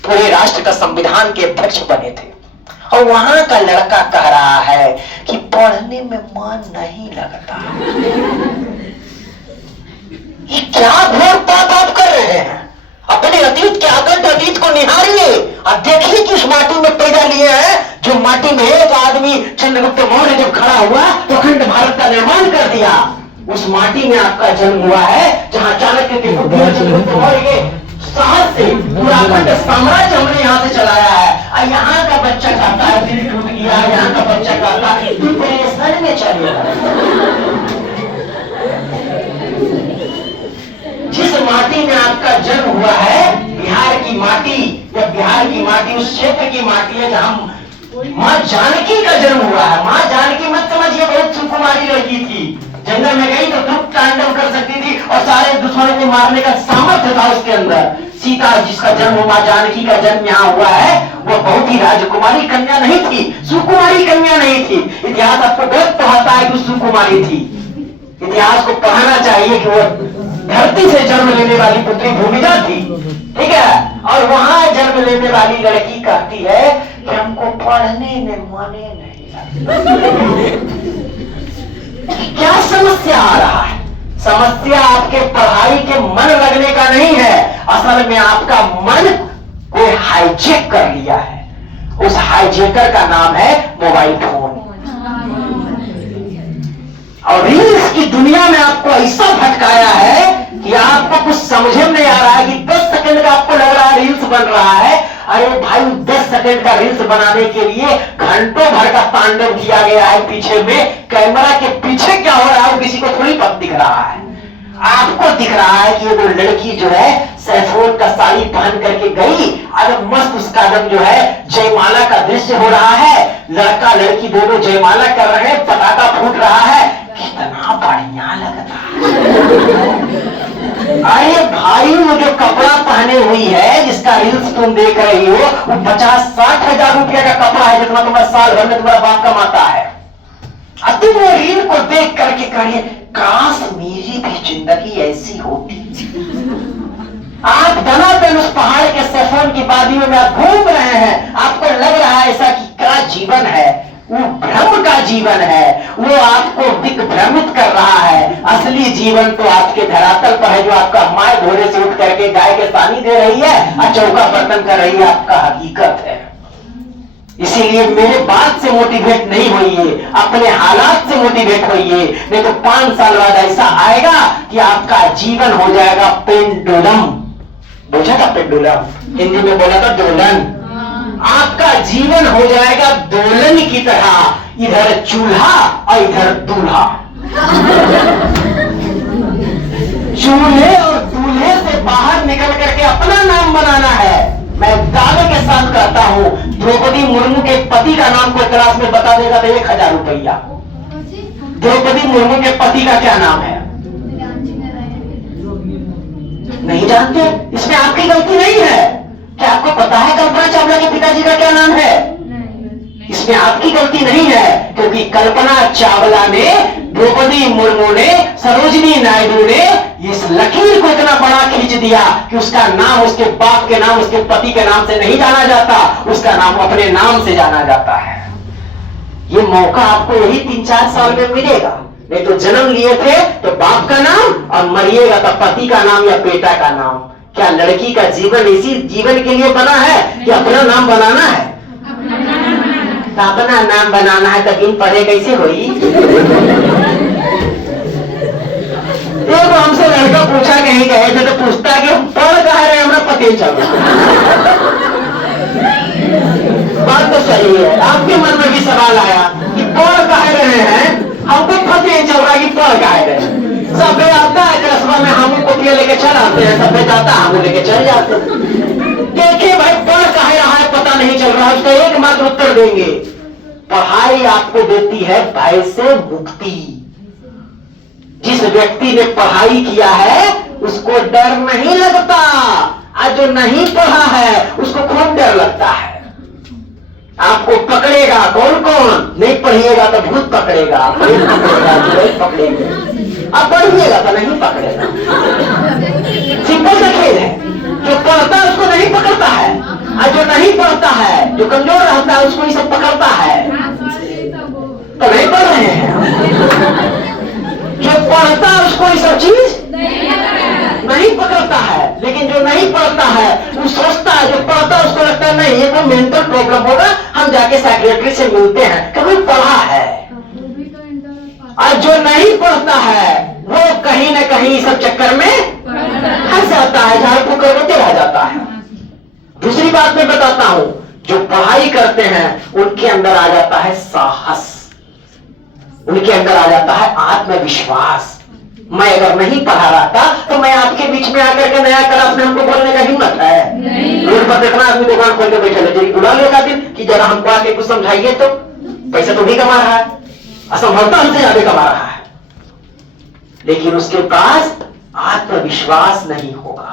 पूरे राष्ट्र का संविधान के अध्यक्ष बने थे, और वहां का लड़का कह रहा है कि पढ़ने में मन नहीं लगता। ये क्या घोर पाप आप कर रहे हैं। अपने अतीत के अखंड अतीत को निहारिए और देखिए कि उस माटी में पैदा लिए हैं जो माटी में एक आदमी चंद्रगुप्त मौर्य जब खड़ा हुआ तो अखंड भारत का निर्माण कर दिया। उस माटी में आपका जन्म हुआ है जहां चाणक्य के पुत्र चंद्रगुप्त मौर्य के साहस से पूरा अखंड साम्राज्य हमने यहाँ से चलाया है। और यहाँ का बच्चा कहता है दिल टूट गया, यहाँ का बच्चा कहता है डिप्रेशन में चले। जिस माटी में आपका जन्म हुआ है बिहार की माटी, या बिहार की माटी उस क्षेत्र की माटी है जहां माँ जानकी का जन्म हुआ है। माँ जानकी मत समझिए बहुत सुकुमारी लड़की थी, जंगल में गई तो दुख तांडव कर सकती थी और सारे दुश्मनों को मारने का सामर्थ्य था उसके अंदर। सीता जिसका जन्म मां जानकी का जन्म यहाँ हुआ है, वो बहुत ही राजकुमारी कन्या नहीं थी, सुकुमारी कन्या नहीं थी। इतिहास आपको बहुत पढ़ाता है कि सुकुमारी थी। इतिहास को पढ़ाना चाहिए कि वो धरती से जन्म लेने वाली पुत्री भूमिका थी, ठीक है। और वहां जन्म लेने वाली लड़की कहती है कि हमको पढ़ने में मने नहीं लगता। क्या समस्या आ रहा है? समस्या आपके पढ़ाई के मन लगने का नहीं है, असल में आपका मन कोई हाईजेक कर लिया है। उस हाईजेकर का नाम है मोबाइल फोन। और रील्स की दुनिया में आपको ऐसा भटकाया है कि आपको कुछ समझ में नहीं आ रहा है कि 10 सेकंड का आपको लग रहा है रील्स बन रहा है। अरे भाई 10 सेकंड का रील्स बनाने के लिए घंटों भर का तांडव किया गया है। पीछे में कैमरा के पीछे क्या हो रहा है वो किसी को थोड़ी पता दिख रहा है। आपको दिख रहा है कि वो लड़की जो है सैफरोन का साड़ी पहन करके गई, अगर मस्त उसका एकदम जो है जयमाला का दृश्य हो रहा है, लड़का लड़की दोनों जयमाला कर रहे हैं, पटाखा फूट रहा है, कितना बढ़िया लगता है। अरे भाई वो जो कपड़ा पहने हुई है जिसका रील्स तुम देख रही हो, वो 50-60 हजार रुपया का कपड़ा है जितना तुम्हारा साल भर में तुम्हारा बाप कमाता है। अब तुम वो रील को देख करके करिए काश मेरी भी जिंदगी ऐसी होती। आप दनादन उस पहाड़ के सैफरोन की वादियों में आप घूम रहे हैं, आपको लग रहा है ऐसा कि क्या जीवन है, वो भ्रम का जीवन है, वो आपको दिग्भ्रमित कर रहा है। असली जीवन तो आपके धरातल पर है, जो आपका माए घोड़े से उठ करके गाय के पानी दे रही है और चौका बर्तन कर रही है, आपका हकीकत है। इसीलिए मेरे बात से मोटिवेट नहीं होइए, अपने हालात से मोटिवेट होइए, नहीं तो 5 साल बाद ऐसा आएगा कि आपका जीवन हो जाएगा पेंडुलम। बोझा था पेंडुलम, हिंदी में बोला था दोलन। आपका जीवन हो जाएगा दोलन की तरह, इधर चूल्हा और इधर दूल्हा। चूल्हे और दूल्हे से बाहर निकल करके अपना नाम बनाना है। मैं दावे के साथ कहता हूं, द्रौपदी मुर्मू के पति का नाम कोई क्लास में बता देगा तो 1000 रुपया। द्रौपदी मुर्मू के पति का क्या नाम है? नहीं जानते? इसमें आपकी गलती नहीं है। क्या आपको पता है कल्पना चावला के पिताजी का क्या नाम है? इसमें आपकी गलती नहीं है, क्योंकि कल्पना चावला ने, द्रौपदी मुर्मू ने, सरोजिनी नायडू ने इस लकीर को इतना बड़ा खींच दिया कि उसका नाम उसके बाप के नाम, उसके पति के नाम से नहीं जाना जाता, उसका नाम अपने नाम से जाना जाता है। ये मौका आपको यही 3-4 साल में मिलेगा। नहीं तो जन्म लिए थे तो बाप का नाम, और मरिएगा तो पति का नाम या बेटा का नाम। क्या लड़की का जीवन इसी जीवन के लिए बना है कि अपना नाम बनाना है? अपना नाम बनाना है तो इन पढ़े कैसे होई? एक हमसे लड़का पूछा कहीं गए थे तो पूछता कि हम पढ़ कहा रहे, हमारा पति चल रहा। बात तो सही है, आपके मन में भी सवाल आया कि पढ़ कहा रहे हैं, हमको पति नहीं चल रहा कि पढ़ कहा रहे। सब आता है कस्बा में, हम कोटिया लेके चल आते हैं, सब जाता है हम लेके चल जाते हैं। देखिए भाई पढ़ कहा रहा है पता नहीं चल रहा, उसका एकमात्र उत्तर देंगे, पढ़ाई आपको देती है भय से मुक्ति। जिस व्यक्ति ने पढ़ाई किया है उसको डर नहीं लगता, और जो नहीं पढ़ा है उसको खूब डर लगता है। आपको पकड़ेगा कौन कौन? नहीं पढ़िएगा तो भूत पकड़ेगा, पकड़ेंगे, आप पढ़िएगा तो नहीं पकड़ेगा। सिंपल सा खेल है। जो पढ़ता है उसको नहीं पकड़ता है, और जो नहीं पढ़ता है, जो कमजोर रहता है उसको ही सब पकड़ता है। तो नहीं पढ़ रहे हैं। जो पढ़ता है उसको ये सब चीज नहीं पकड़ता है, लेकिन जो नहीं पढ़ता है वो सोचता है, जो पढ़ता है उसको लगता है नहीं ये तो मेंटल प्रॉब्लम होगा, हम जाके साइकियाट्रिस्ट से मिलते हैं, कभी पढ़ा है। और जो नहीं पढ़ता है वो कहीं ना कहीं सब चक्कर में फंस जाता है, झाड़ फूक करके रह जाता है। दूसरी बात मैं बताता हूं, जो पढ़ाई करते हैं उनके अंदर आ जाता है साहस, उनके अंदर आ जाता है आत्मविश्वास। मैं अगर नहीं पढ़ा रहा था तो मैं आपके बीच में आकर के नया क्लास में हमको बोलने का हिम्मत है? रोड पर देखना आदमी दुकान खोल के बैठे लेते, बुला लेगा दिन कि जरा हमको आके कुछ समझाइए, तो पैसा तो भी कमा रहा है, असंभवता हमसे ज्यादा कमा रहा है, लेकिन उसके पास आत्मविश्वास नहीं होगा,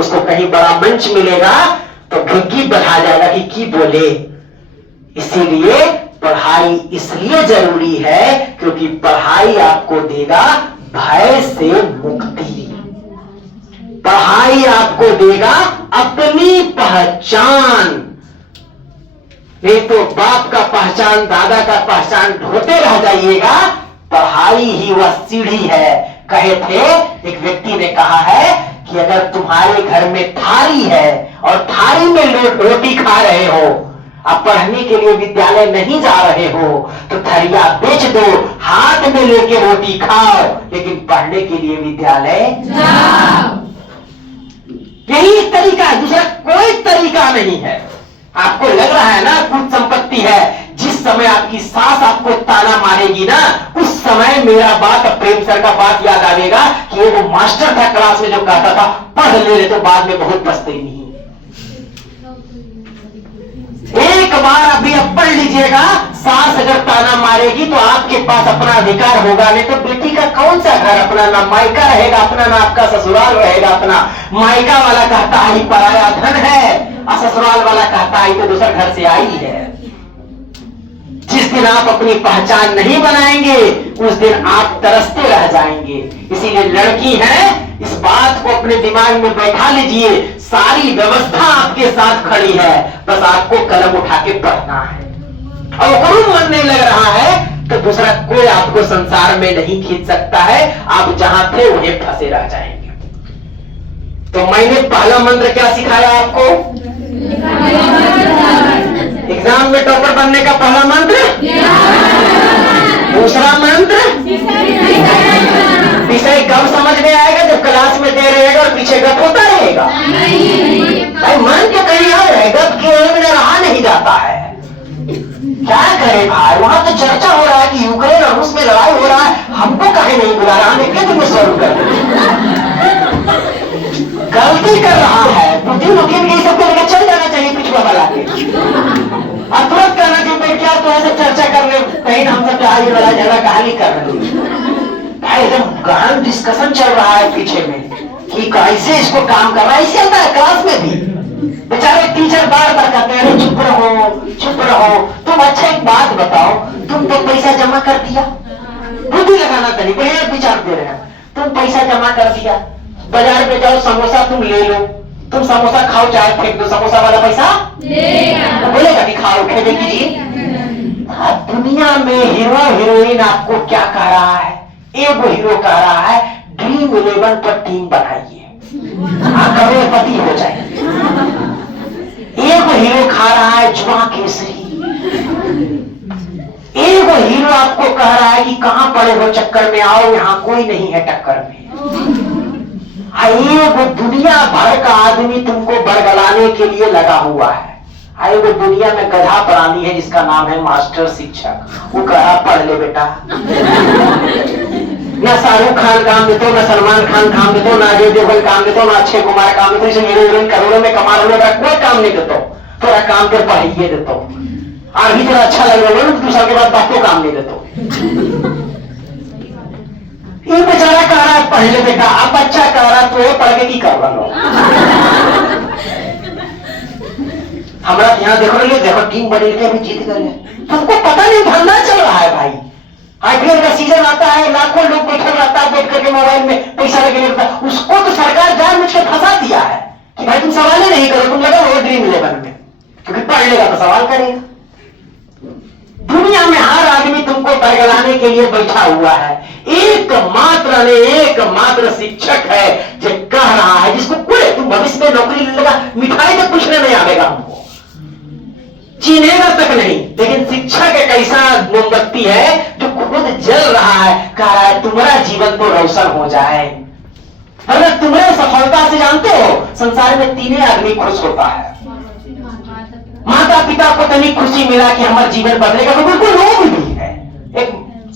उसको कहीं बड़ा मंच मिलेगा तो घुग्गी बढ़ा जाएगा कि की बोले। इसीलिए पढ़ाई इसलिए जरूरी है क्योंकि पढ़ाई आपको देगा भय से मुक्ति, पढ़ाई आपको देगा अपनी पहचान। नहीं तो बाप का पहचान, दादा का पहचान ढूंढते रह जाइएगा। पढ़ाई ही वह सीढ़ी है। कहे थे, एक व्यक्ति ने कहा है कि अगर तुम्हारे घर में थारी है और थारी में रोटी खा रहे हो, अब पढ़ने के लिए विद्यालय नहीं जा रहे हो, तो थरिया बेच दो, हाथ में लेके रोटी खाओ, लेकिन पढ़ने के लिए विद्यालय जाओ। यही एक तरीका है, दूसरा कोई तरीका नहीं है। आपको लग रहा है ना कुछ संपत्ति है, जिस समय आपकी सास आपको ताना मारेगी ना, उस समय मेरा बात, प्रेम सर का बात याद आएगा कि वो मास्टर था क्लास में जो कहता था पढ़ ले तो बाद में बहुत पछताएंगी। एक बार अभी अब पढ़ लीजिएगा, सास अगर ताना मारेगी तो आपके पास अपना अधिकार होगा, नहीं तो बेटी का कौन सा घर अपना, ना मायका रहेगा अपना, ना आपका ससुराल रहेगा अपना। मायका वाला कहता है पराया धन है, और ससुराल वाला कहता है तो दूसरा घर से आई है। जिस दिन आप अपनी पहचान नहीं बनाएंगे उस दिन आप तरसते रह जाएंगे। इसीलिए लड़की है, इस बात को अपने दिमाग में बैठा लीजिए, सारी व्यवस्था आपके साथ खड़ी है, बस आपको कलम उठा के पढ़ना है। और गुरु मन नहीं लग रहा है तो दूसरा कोई आपको संसार में नहीं खींच सकता है। आप जहां थे उन्हें फंसे रह जाएंगे। तो मैंने पहला मंत्र क्या सिखाया आपको? एग्जाम में टॉपर बनने का पहला मंत्र, दूसरा मंत्र विषय कब समझ में आएगा? जब क्लास में दे रहेगा और पीछे गप होता रहेगा। भाई मन के कहीं आ रहे, गप के में रहा नहीं जाता है। क्या करे भाई, वहां तो चर्चा हो रहा है कि यूक्रेन और रूस में लड़ाई हो रहा है, हमको कहीं नहीं बुला रहा, हमें क्या तुम्हें सॉल्व कर गलती कर रहा है। बुद्धि मुखिन ये सब करके चल जाना चाहिए पिछड़ा वाला के, और तुरंत कहना चाहिए क्या तो ऐसे चर्चा करने कहीं हम सब ये वाला झगड़ा कहानी कर रहे हैं। एकदम गहन डिस्कशन चल रहा है पीछे में कि कैसे इसको काम करना है। चलता है क्लास में भी, बेचारे टीचर बार बार कहते हैं चुप रहो चुप रहो। तुम अच्छा एक बात बताओ, तुम तो पैसा जमा कर दिया, बुद्धि लगाना तरीके बढ़िया विचार दे रहे हैं, तुम पैसा जमा कर दिया, बाजार में जाओ समोसा तुम ले लो, तुम समोसा खाओ चाहे फेंक दो, समोसा वाला पैसा तो बोलेगा कि खाओ खेले कीजिए। दुनिया में हीरो हीरोइन आपको क्या कह रहा है? एक हीरो कह रहा है ड्रीम 11 पर टीम बनाइए, करोड़पति हो जाए। एक हीरो खा रहा है जुआ केसरी, एक हीरो आपको कह रहा है कि कहां पड़े हो चक्कर में आओ, यहां कोई नहीं है टक्कर में। वो दुनिया भर का आदमी तुमको बरगलाने के लिए लगा हुआ है। वो दुनिया में गधा प्राणी है जिसका नाम है मास्टर शिक्षक, वो कहा पढ़ ले बेटा। ना शाहरुख खान काम देते हो, ना सलमान खान काम देते हो, ना अजय देवगन काम देते हो, ना अक्षय कुमार काम देते हो, हीरो करोड़ों में कमा रहे हो, कोई काम नहीं देते हो, थोड़ा काम तो पढ़िए देते हो। और भी थोड़ा अच्छा लग रहा है तो दूसरा के बाद बातों काम नहीं देते हो। ये बेचारा कह रहा है पढ़ ले बेटा, अब बच्चा कह रहा है तो पढ़ के की कर रहा हो। हमारा यहाँ देखो देखो टीम बदल के अभी जीत गए, तुमको पता नहीं धंधा चल रहा है भाई। आईपीएल का सीजन आता है, लाखों लोग बैठे रहता है, बैठ करके मोबाइल में पैसा लगे रहता है, उसको तो सरकार जानबूझ के फंसा दिया है कि भाई तुम सवाल ही नहीं करो, तुम लगा हो ड्रीम 11 में, क्योंकि पढ़ लेगा तो सवाल करेगा। दुनिया में हर आदमी तुमको बरगलाने के लिए बैठा हुआ है। एकमात्र शिक्षक है जो कह रहा है, जिसको कोई तुम भविष्य में नौकरी लेगा, मिठाई तक पूछने नहीं आएगा, हमको चिनेगा तक नहीं। लेकिन शिक्षक एक ऐसा मोमबत्ती है जो खुद जल रहा है, कह रहा है तुम्हारा जीवन तो रोशन हो जाए। अगर तुम्हारे सफलता से जानते हो संसार में 3 आदमी खुश होता है। माता पिता को तनिक खुशी मिला कि हमारा जीवन बदलेगा तो बिल्कुल लोग भी है, एक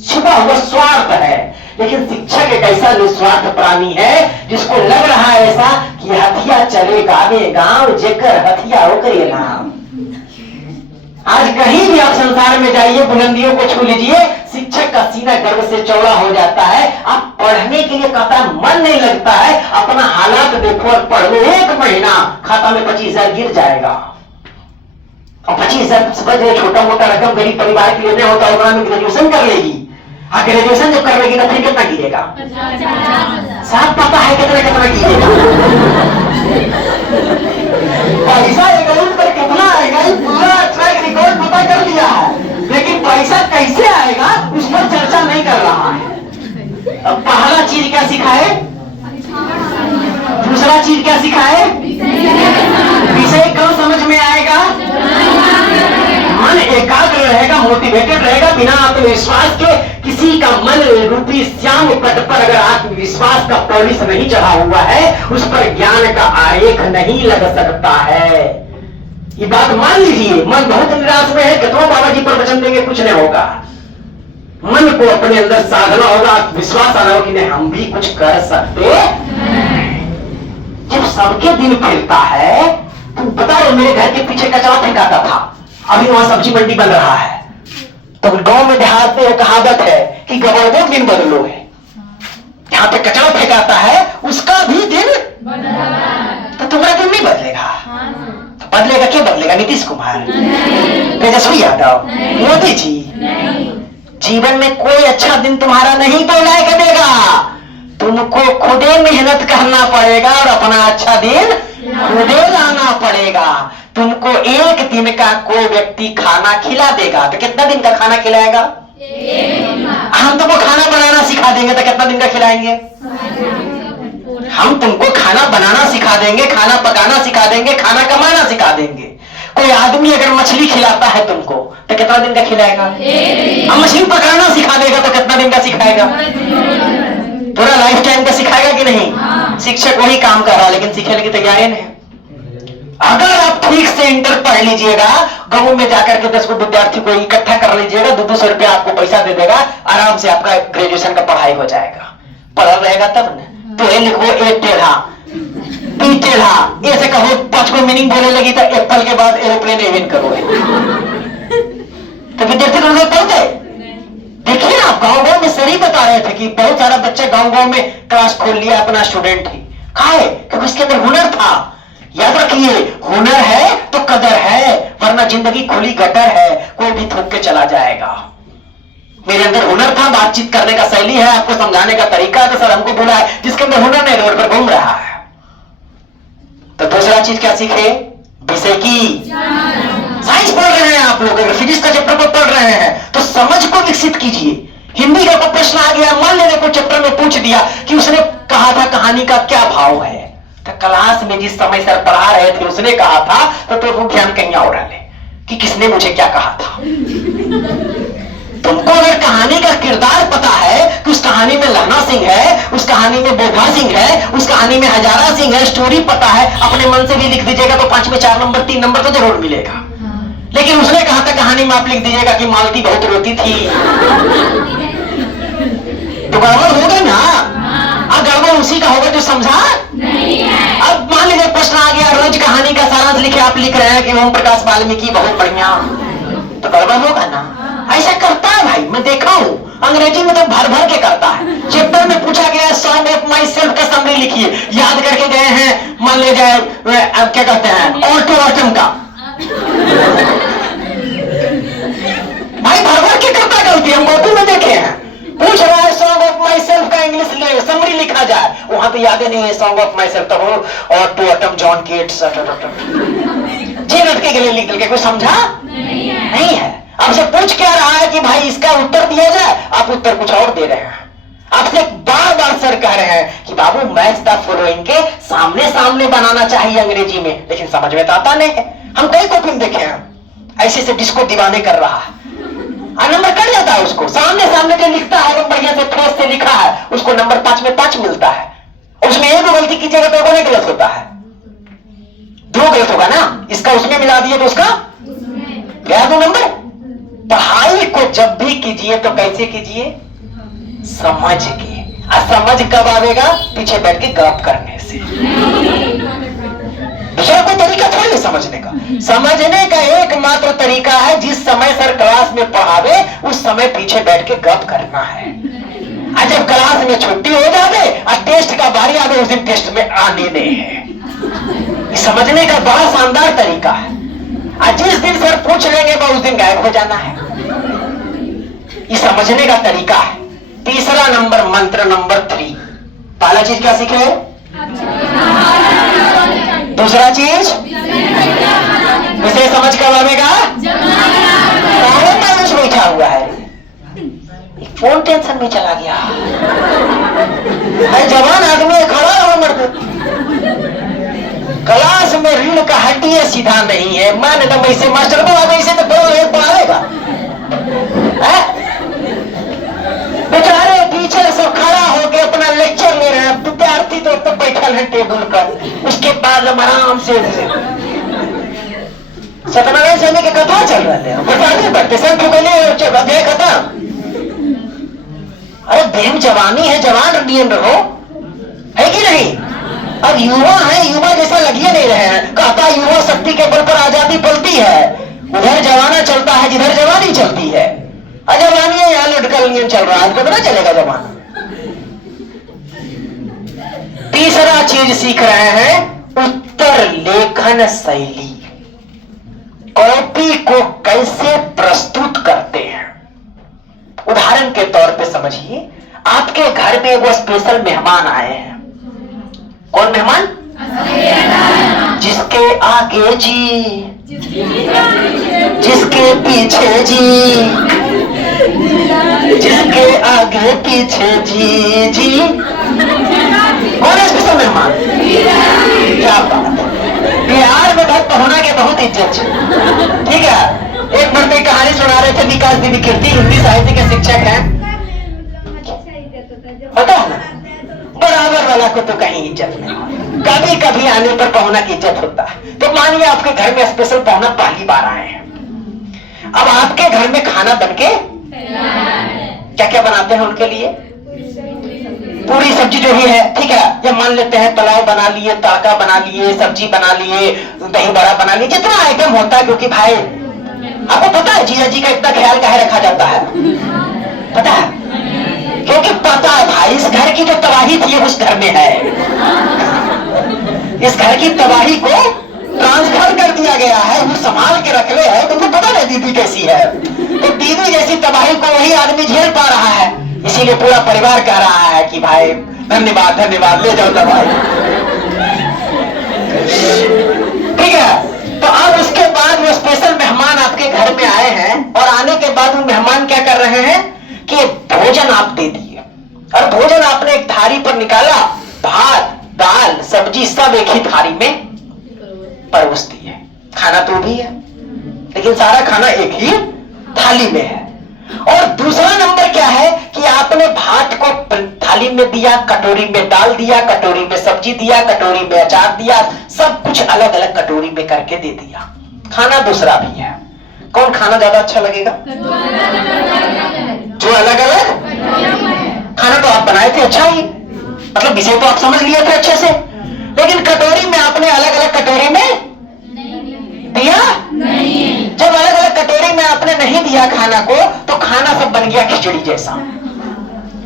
छुपा हुआ स्वार्थ है। लेकिन शिक्षक एक ऐसा निस्वार्थ प्राणी है जिसको लग रहा है ऐसा कि हथिया चले गावे गांव जेकर हथिया ओकरे नाम। आज कहीं भी आप संसार में जाइए, बुलंदियों को छू लीजिए, शिक्षक का सीना गर्व से चौड़ा हो जाता है। आप पढ़ने के लिए कहता मन नहीं लगता है, अपना हालात देखो और पढ़ लो, 1 महीना खाता में 25,000 गिर जाएगा। और 25,000 समझ रहे, छोटा मोटा रकम गरीब परिवार के लिए नहीं होता, होगा में ग्रेजुएशन कर लेगी। हाँ, ग्रेजुएशन जब कर लेगी ना फिर कितना गिरेगा? साफ पता है कितना कितना गिरेगा। पैसा अकाउंट पर कितना आएगा पूरा ट्रैक रिकॉर्ड पता कर लिया है, लेकिन पैसा कैसे आएगा उस पर चर्चा नहीं कर रहा है। अब पहला चीज क्या सिखाए, दूसरा चीज क्या सिखाए, विषय कब समझ में आएगा? मन एकाग्र रहेगा, मोटिवेटेड रहेगा, बिना आत्मविश्वास के किसी का मन रूपी श्याम पट पर अगर आत्मविश्वास का पॉलिश नहीं चढ़ा हुआ है, उस पर ज्ञान का आरेख नहीं लग सकता है। ये बात मान लीजिए। मन बहुत निराश में है, कितना बाबा जी पर वचन देंगे कुछ नहीं होगा। मन को अपने अंदर साधना होगा, विश्वास आना होगा कि नहीं हम भी कुछ कर सकते। जब सबके दिन फिरता है, तुम बता रहे मेरे घर के पीछे कचरा फेंकाता था, अभी वहां सब्जी मंडी बन रहा है। तो गांव में देहात में कहावत है कि गवर्नमेंट दिन बदलो है। जहां पे कचरा फेंकाता है उसका भी दिन तो तुम्हारा दिन नहीं बदलेगा। तो बदलेगा, क्या बदलेगा? नीतीश कुमार, तेजस्वी यादव, मोदी जी? जीवन में कोई अच्छा दिन तुम्हारा नहीं तो लायक देगा। तुमको खुदे मेहनत करना पड़ेगा और अपना अच्छा दिन खुदे लाना पड़ेगा। तुमको 1 दिन का कोई व्यक्ति खाना खिला देगा तो कितना दिन का खाना खिलाएगा? हम तुमको खाना बनाना सिखा देंगे तो कितना दिन का खिलाएंगे? हम तुमको खाना बनाना सिखा देंगे, खाना पकाना सिखा देंगे, खाना कमाना सिखा देंगे। कोई आदमी अगर मछली खिलाता है तुमको तो कितना दिन का खिलाएगा? हम मछली पकाना सिखा देगा तो कितना दिन का सिखाएगा? पूरा लाइफ टाइम का सिखाएगा कि नहीं? शिक्षक वही काम कर रहा है लेकिन सीखने की तैयारी नहीं। अगर आप ठीक से इंटर पढ़ लीजिएगा, गांव में जाकर के 10 विद्यार्थी को इकट्ठा कर लीजिएगा, 200 रुपया आपको पैसा दे देगा, आराम से आपका ग्रेजुएशन का पढ़ाई हो जाएगा। पढ़ा रहेगा तब न। तो ए लिखो, ए टेढ़ा, बी टेढ़ा, ऐसे कहो 5 को मीनिंग बोलने लगी तो एप्पल के बाद एरोप्लेन इवेंट करो। तो विद्यार्थी को पढ़ते देखिए ना, आप गाँव में सर ही बता रहे थे कि बहुत सारा बच्चा गाँव में क्लास खोल लिया, अपना स्टूडेंट ही खाए क्योंकि उसके अंदर हुनर था। याद रखिए, हुनर है तो कदर है, वरना जिंदगी खुली गटर है, कोई भी थूक के चला जाएगा। मेरे अंदर हुनर था, बातचीत करने का शैली है, आपको समझाने का तरीका है, तो सर हमको बोला है जिसके अंदर हुनर नहीं रोड पर घूम रहा है। तो दूसरा चीज क्या सीखे? विषय की साइंस पढ़ रहे हैं आप लोग, अगर फिजिक्स का चैप्टर को पढ़ रहे हैं तो समझ को विकसित कीजिए। हिंदी का कोई प्रश्न आ गया, मान लेने को चैप्टर में पूछ दिया कि उसने कहा था कहानी का क्या भाव है, तो क्लास में जिस समय सर पढ़ा रहे थे उसने कहा था तो वो ध्यान कहीं और रहे कि किसने मुझे क्या कहा था। तुमको अगर कहानी का किरदार पता है कि उस कहानी में लहना सिंह है, उस कहानी में बोधा सिंह है, उस कहानी में हजारा सिंह है, स्टोरी पता है, अपने मन से भी लिख दीजिएगा तो 5 में 4 नंबर 3 नंबर तो जरूर मिलेगा। लेकिन उसने कहा था कहानी में आप लिख दीजिएगा कि मालती बहुत रोती थी, तो गड़बड़ होगा ना। गड़बड़ उसी का होगा जो समझा नहीं है। अब मान लीजिए प्रश्न आ गया, रोज कहानी का सारांश लिखे, आप लिख रहे हैं कि ओम प्रकाश वाल्मीकि बहुत बढ़िया, तो गड़बड़ होगा ना। ऐसा करता है भाई, मैं देखा हूं, अंग्रेजी में तो भर भर के करता है। चैप्टर में पूछा गया सॉन्ग ऑफ माई सेल्फ का समरी लिखिए, याद करके गए हैं, मान ले जाए अब क्या कहते हैं ऑटो ऑटम का, भाई भर भर के करता गलती, हम कॉपी में देखे हैं। पूछ रहा है सॉन्ग ऑफ माई सेल्फ का इंग्लिश समरी लिखा जाए, वहां तो याद ही नहीं है सॉन्ग ऑफ माई सेल्फ, तो ऑटो ऑटम जॉन केट्स जी लटके के लिए लिख के कोई समझा नहीं है। आपसे पूछ क्या रहा है कि भाई इसका उत्तर दिया जाए, आप उत्तर कुछ और दे रहे हैं। आपसे बार बार सर कह रहे हैं कि बाबू मैच द फॉलोइंग के सामने सामने बनाना चाहिए अंग्रेजी में, लेकिन समझ में तो आता नहीं है। हम कई कॉपी में देखे हैं ऐसे से डिस्को दीवाने कर रहा है, नंबर कट जाता है उसको। सामने सामने जो लिखता है वो बढ़िया से फ्रेश से लिखा है, उसको नंबर 5 में 5 मिलता है। उसमें एक गलती कीजिएगा तो वो गलत होता है, 2 गलत होगा ना। इसका उसमें मिला दिए तो उसका गया 2 नंबर। पढ़ाई को जब भी कीजिए तो कैसे कीजिए? समझ के। समझ कब आवेगा? पीछे बैठ के गप करने से। दूसरा कोई तरीका थोड़ी है समझने का। समझने का एक एकमात्र तरीका है, जिस समय सर क्लास में पढ़ावे उस समय पीछे बैठ के गप करना है। और जब क्लास में छुट्टी हो जावे और टेस्ट का बारी आवे उस दिन टेस्ट में आने नहीं है। समझने का बड़ा शानदार तरीका है। और जिस दिन सर पूछ लेंगे वो उस दिन गायब हो जाना है। ये समझने का तरीका है। तीसरा नंबर, मंत्र नंबर 3, पहला चीज क्या सीखे? दूसरा चीज विषय समझ कर आवेगा। मायूस बैठा हुआ है, फोन टेंशन में चला गया है। जवान आदमी खड़ा हो मर्द, क्लास में रीढ़ का हड्डी है, सीधा नहीं है। मान एकदम ऐसे मास्टर को ऐसे तो पढ़ाएगा। बेचारे टीचर सब खड़ा होकर अपना लेक्चर ले रहे हैं, विद्यार्थी तो तब बैठल है टेबल पर। उसके बाद हम आराम से सत्यनारायण स्वामी की कथा चल रहे हैं, बताते बढ़ते सब अध्याय खत्म। अरे देव जवानी है, जवान नियम रहो, है कि नहीं? अब युवा है, युवा जैसा लगिए नहीं रहे हैं। कहता युवा शक्ति के बल पर आजादी पलती है, उधर जवाना चलता है जिधर जवानी चलती है। अजवानी है यहाँ लटकल नियम चल रहा है, कितना चलेगा जवाना? तीसरा चीज सीख रहे हैं, उत्तर लेखन शैली। कॉपी को कैसे प्रस्तुत करते हैं। उदाहरण के तौर पे समझिए, आपके घर में वो स्पेशल मेहमान आए हैं। कौन मेहमान? जिसके आगे जी, जिसके पीछे जी, जिसके आगे पीछे जी जी। कौन है स्पेशल मेहमान? क्या बात है, बिहार में भक्त होना के बहुत इज्जत है। ठीक है, एक बार कोई कहानी सुना रहे थे, विकास देवी कीर्ति हिंदी साहित्य के शिक्षक हैं। पता है ना, बराबर वाला को तो कहीं इज्जत नहीं, कभी कभी आने पर पहुना की इज्जत होता है। तो मानिए आपके घर में स्पेशल पहुना पहली बार आए हैं। अब आपके घर में खाना बनके क्या क्या बनाते हैं उनके लिए? पूरी सब्जी जो ही है, ठीक है, या मान लेते हैं पुलाव बना लिए, तड़का बना लिए, सब्जी बना लिए, दही बड़ा बना लिए, जितना आइटम होता है। क्योंकि भाई आपको पता है जीजा जी का इतना ख्याल काहे रखा जाता है? पता है, क्योंकि पता है भाई इस घर की जो तबाही थी उस घर में है। इस घर की तबाही को ट्रांसफर कर दिया गया है, वो संभाल के रख ले है। तुमको पता नहीं दीदी कैसी है, तो दीदी जैसी तबाही को वही आदमी झेल पा रहा है। इसीलिए पूरा परिवार कह रहा है कि भाई धन्यवाद धन्यवाद, ले जाओ दवाई। ठीक है, तो अब उसके बाद वो स्पेशल मेहमान आपके घर में आए हैं, और आने के बाद वो मेहमान क्या कर रहे हैं कि भोजन आप दे दिए, और भोजन आपने एक थाली पर निकाला, भात दाल सब्जी सब एक ही थाली में परोस दिए। खाना तो भी है, लेकिन सारा खाना एक ही थाली में है। और दूसरा नंबर क्या है कि आपने भात को थाली में दिया, कटोरी में दाल दिया, कटोरी में सब्जी दिया, कटोरी में अचार दिया, सब कुछ अलग अलग कटोरी में करके दे दिया। खाना दूसरा भी है। कौन खाना ज्यादा अच्छा लगेगा? जो अलग अलग खाना तो आप बनाए थे, अच्छा ही, मतलब विषय तो आप समझ लिए थे अच्छे से, लेकिन कटोरी में आपने अलग अलग कटोरी में दिया नहीं। जब अलग अलग कटोरी में आपने नहीं दिया खाना को, तो खाना सब बन गया खिचड़ी जैसा।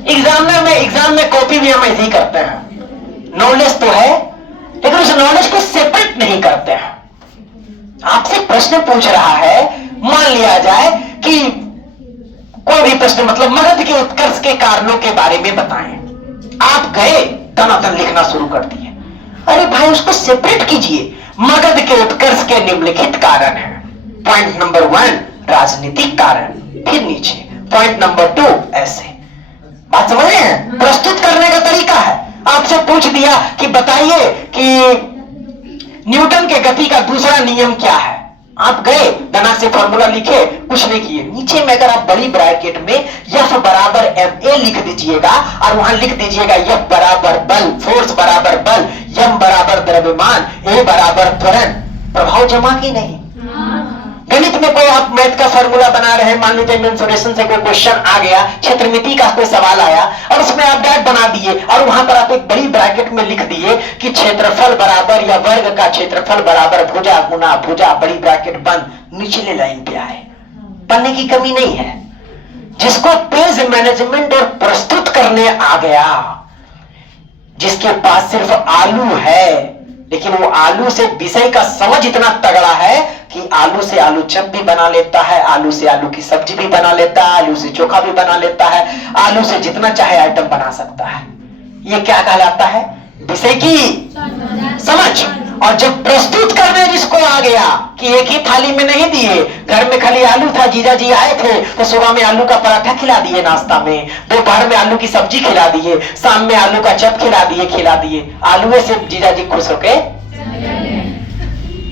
एग्जाम में कॉपी भी हम ऐसे ही करते हैं। नॉलेज तो है, लेकिन उस नॉलेज को सेपरेट नहीं करते हैं। आपसे प्रश्न पूछ रहा है, मान लिया जाए कि कोई भी प्रश्न, मतलब मगध के उत्कर्ष के कारणों के बारे में बताएं। आप गए दनादन लिखना शुरू कर दिए। अरे भाई उसको सेपरेट कीजिए। मगध के उत्कर्ष के निम्नलिखित कारण है। पॉइंट नंबर 1 राजनीतिक कारण, फिर नीचे पॉइंट नंबर 2 ऐसे। बात समझ रहे हैं? प्रस्तुत करने का तरीका है। आपसे पूछ दिया कि बताइए कि न्यूटन के गति का दूसरा नियम क्या है। आप गए दिमाग से फॉर्मूला लिखे, कुछ नहीं किए। नीचे में अगर आप बड़ी ब्रैकेट में F बराबर ma लिख दीजिएगा और वहां लिख दीजिएगा F बराबर बल, फोर्स बराबर बल, M बराबर द्रव्यमान, A बराबर त्वरण। प्रभाव जमा की नहीं? गणित में कोई आप मैथ का फॉर्मूला बना रहे हैं, मान लीजिए मेंसुरेशन से कोई क्वेश्चन आ गया, क्षेत्रमिति का कोई सवाल आया और उसमें आप डैट बना दिए और वहां पर आप एक बड़ी ब्रैकेट में लिख दिए कि क्षेत्रफल बराबर या वर्ग का क्षेत्रफल बराबर भुजा गुना भुजा, बड़ी ब्रैकेट बंद, निचले लाइन पे आए, पढ़ने की कमी नहीं है। जिसको पेज मैनेजमेंट और प्रस्तुत करने आ गया, जिसके पास सिर्फ आलू है, लेकिन वो आलू से विषय का समझ इतना तगड़ा है कि आलू से आलू चप भी बना लेता है, आलू से आलू की सब्जी भी बना लेता है, आलू से चोखा भी बना लेता है, आलू से जितना चाहे आइटम बना सकता है। ये क्या कहलाता है? विषय की समझ। और जब प्रस्तुत करने जिसको आ गया कि एक ही थाली में नहीं दिए, घर में खाली आलू था, जीजा जी आए थे तो सुबह में आलू का पराठा खिला दिए नाश्ता में, दोपहर में आलू की सब्जी खिला दिए, शाम में आलू का चप खिला दिए, आलू से जीजा जी खुश होके।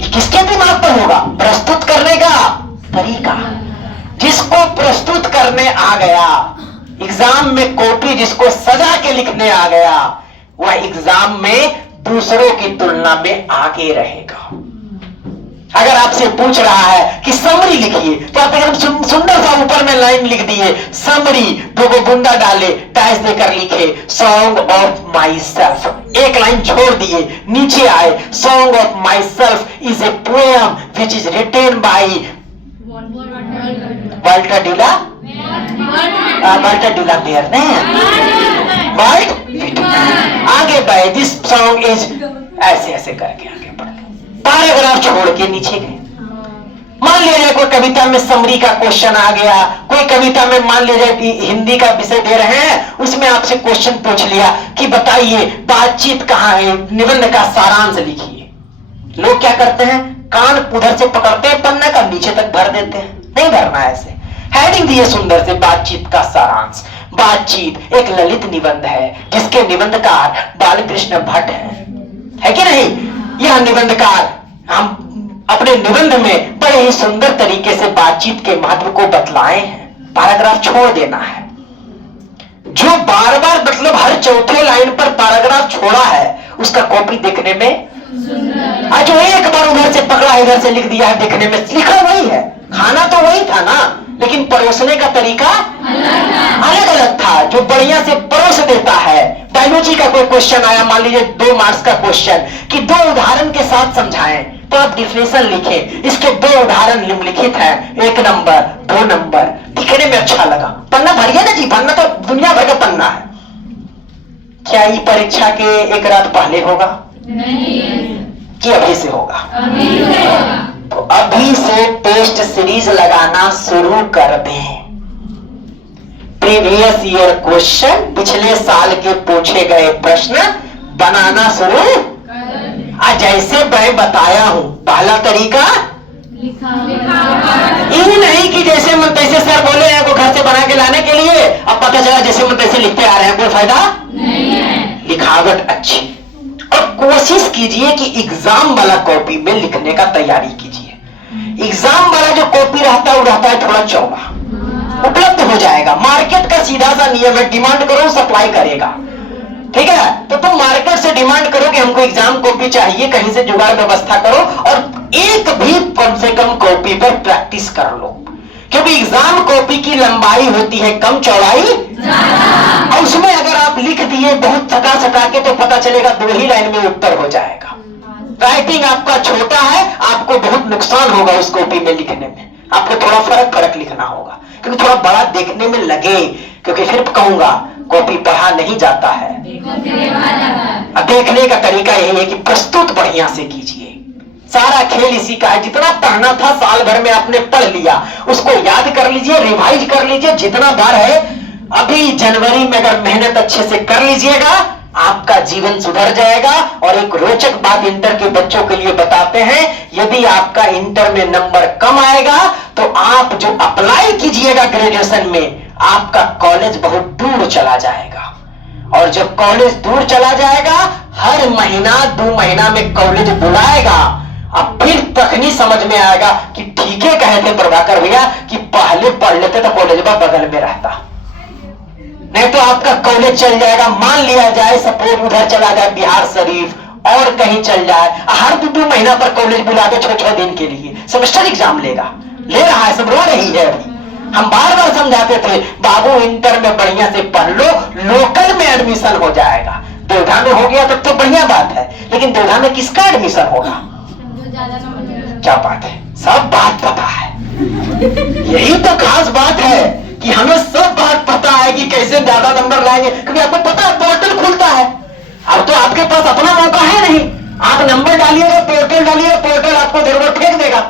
किसके दिमाग पर होगा? प्रस्तुत करने का तरीका। जिसको प्रस्तुत करने आ गया, एग्जाम में कॉपी जिसको सजा के लिखने आ गया, वह एग्जाम में दूसरों की तुलना में आगे रहेगा। अगर आपसे पूछ रहा है कि समरी लिखिए, तो आप एकदम सुंदर सा ऊपर में लाइन लिख दिए, समरी, दो गो बुंदा डाले, डैश देकर लिखे सॉन्ग ऑफ माई सेल्फ, एक लाइन छोड़ दिए, नीचे आए, song of myself is a poem which is written by Walter de la Mare ने। आगे बढ़े, दिस सॉन्ग इज, ऐसे ऐसे करके आगे बढ़े, पैराग्राफ छोड़ के नीचे गए। मान लीजिए कोई कविता में समरी का क्वेश्चन आ गया, कोई कविता में मान लीजिए हिंदी का विषय दे रहे हैं, उसमें आपसे क्वेश्चन पूछ लिया कि बताइए बातचीत कहाँ है, निबंध का सारांश लिखिए। लोग क्या करते हैं? कान उधर से पकड़ते हैं, पन्ना का नीचे तक भर देते हैं। नहीं भरना है ऐसे। हेडिंग दिए सुंदर से, बातचीत का सारांश। बातचीत एक ललित निबंध है जिसके निबंधकार बालकृष्ण भट्ट है कि नहीं? यह निबंधकार हम अपने निबंध में बड़े ही सुंदर तरीके से बातचीत के महत्व को बतलाए हैं। पैराग्राफ छोड़ देना है। जो बार बार मतलब हर चौथे लाइन पर पैराग्राफ छोड़ा है, उसका कॉपी देखने में, जो एक बार उधर से पकड़ा इधर से लिख दिया है, देखने में लिखा वही है, खाना तो वही था ना, लेकिन परोसने का तरीका अलग अलग था। जो बढ़िया से परोस देता है। बायोलॉजी का कोई क्वेश्चन आया, मान लीजिए 2 मार्क्स का क्वेश्चन, कि 2 उदाहरण के साथ समझाएं, तो आप डिफिनेशन लिखें, इसके 2 उदाहरण निम्नलिखित हैं, 1 नंबर 2 नंबर, दिखने में अच्छा लगा। पन्ना भरिए ना जी, पन्ना तो दुनिया भर का पन्ना है। क्या ये परीक्षा के एक रात पहले होगा? नहीं। कि अभी से होगा? अभी से होगा। तो अभी से टेस्ट सीरीज लगाना शुरू कर दें। प्रीवियस ईयर क्वेश्चन, पिछले साल के पूछे गए प्रश्न बनाना शुरू। आज जैसे मैं बताया हूं, पहला तरीका ये नहीं कि जैसे मन तैसे सर बोले हैं को घर से बना के लाने के लिए, अब पता चला जैसे मन तैसे लिखते आ रहे हैं, कोई फायदा नहीं है। लिखावट अच्छी, और कोशिश कीजिए कि एग्जाम वाला कॉपी में लिखने का तैयारी कीजिए। एग्जाम वाला जो कॉपी रहता है वो रहता है थोड़ा चौड़ा, उपलब्ध हो जाएगा। मार्केट का सीधा सा नियम है, डिमांड करो सप्लाई करेगा। ठीक है, तो तुम मार्केट से डिमांड करो कि हमको एग्जाम कॉपी चाहिए, कहीं से जुगाड़ व्यवस्था करो, और एक भी कम से कम कॉपी पर प्रैक्टिस कर लो, क्योंकि एग्जाम कॉपी की लंबाई होती है कम, चौड़ाई और उसमें अगर आप लिख दिए बहुत सटा के, तो पता चलेगा 2 ही लाइन में उत्तर हो जाएगा। राइटिंग आपका छोटा है, आपको बहुत नुकसान होगा उस कॉपी में लिखने में। आपको थोड़ा फर्क लिखना होगा, क्योंकि थोड़ा बड़ा देखने में लगे, क्योंकि फिर कहूंगा कॉपी पढ़ा नहीं जाता है। देखने का तरीका यही है कि प्रस्तुत बढ़िया से कीजिए। सारा खेल इसी का है। जितना पढ़ना था साल भर में आपने पढ़ लिया, उसको याद कर लीजिए, रिवाइज कर लीजिए जितना बार है। अभी जनवरी में अगर मेहनत अच्छे से कर लीजिएगा, आपका जीवन सुधर जाएगा। और एक रोचक बात इंटर के बच्चों के लिए बताते हैं, यदि आपका इंटर में नंबर कम आएगा तो आप जो अप्लाई कीजिएगा ग्रेजुएशन में, आपका कॉलेज बहुत दूर चला जाएगा। और जब कॉलेज दूर चला जाएगा, हर महीना 2 महीना में कॉलेज बुलाएगा। अब फिर तखनी समझ में आएगा कि ठीक है कहे थे प्रभाकर भैया कि पहले पढ़ लेते तो कॉलेज बगल में रहता, नहीं तो आपका कॉलेज चल जाएगा। मान लिया जाए सपोज उधर चला जाए बिहार शरीफ और कहीं चल जाए, हर 2 महीना पर कॉलेज बुला दे 6-6 दिन के लिए, सेमेस्टर एग्जाम लेगा, ले रहा है, सब रो रही है। हम बार बार समझाते थे बाबू इंटर में बढ़िया से पढ़ लो, लोकल में एडमिशन हो जाएगा। देवधा में हो गया तो बढ़िया बात है, लेकिन देवधा में किसका एडमिशन होगा? क्या बात है, सब बात पता है। यही तो खास बात है कि हमें सब बात पता है कि कैसे ज्यादा नंबर लाएंगे, क्योंकि आपको पता है पोर्टल खुलता है। अब तो आपके पास अपना मौका है नहीं, आप नंबर डालिएगा, पोर्टल डालिएगा, पोर्टल आपको देर फेंक देगा।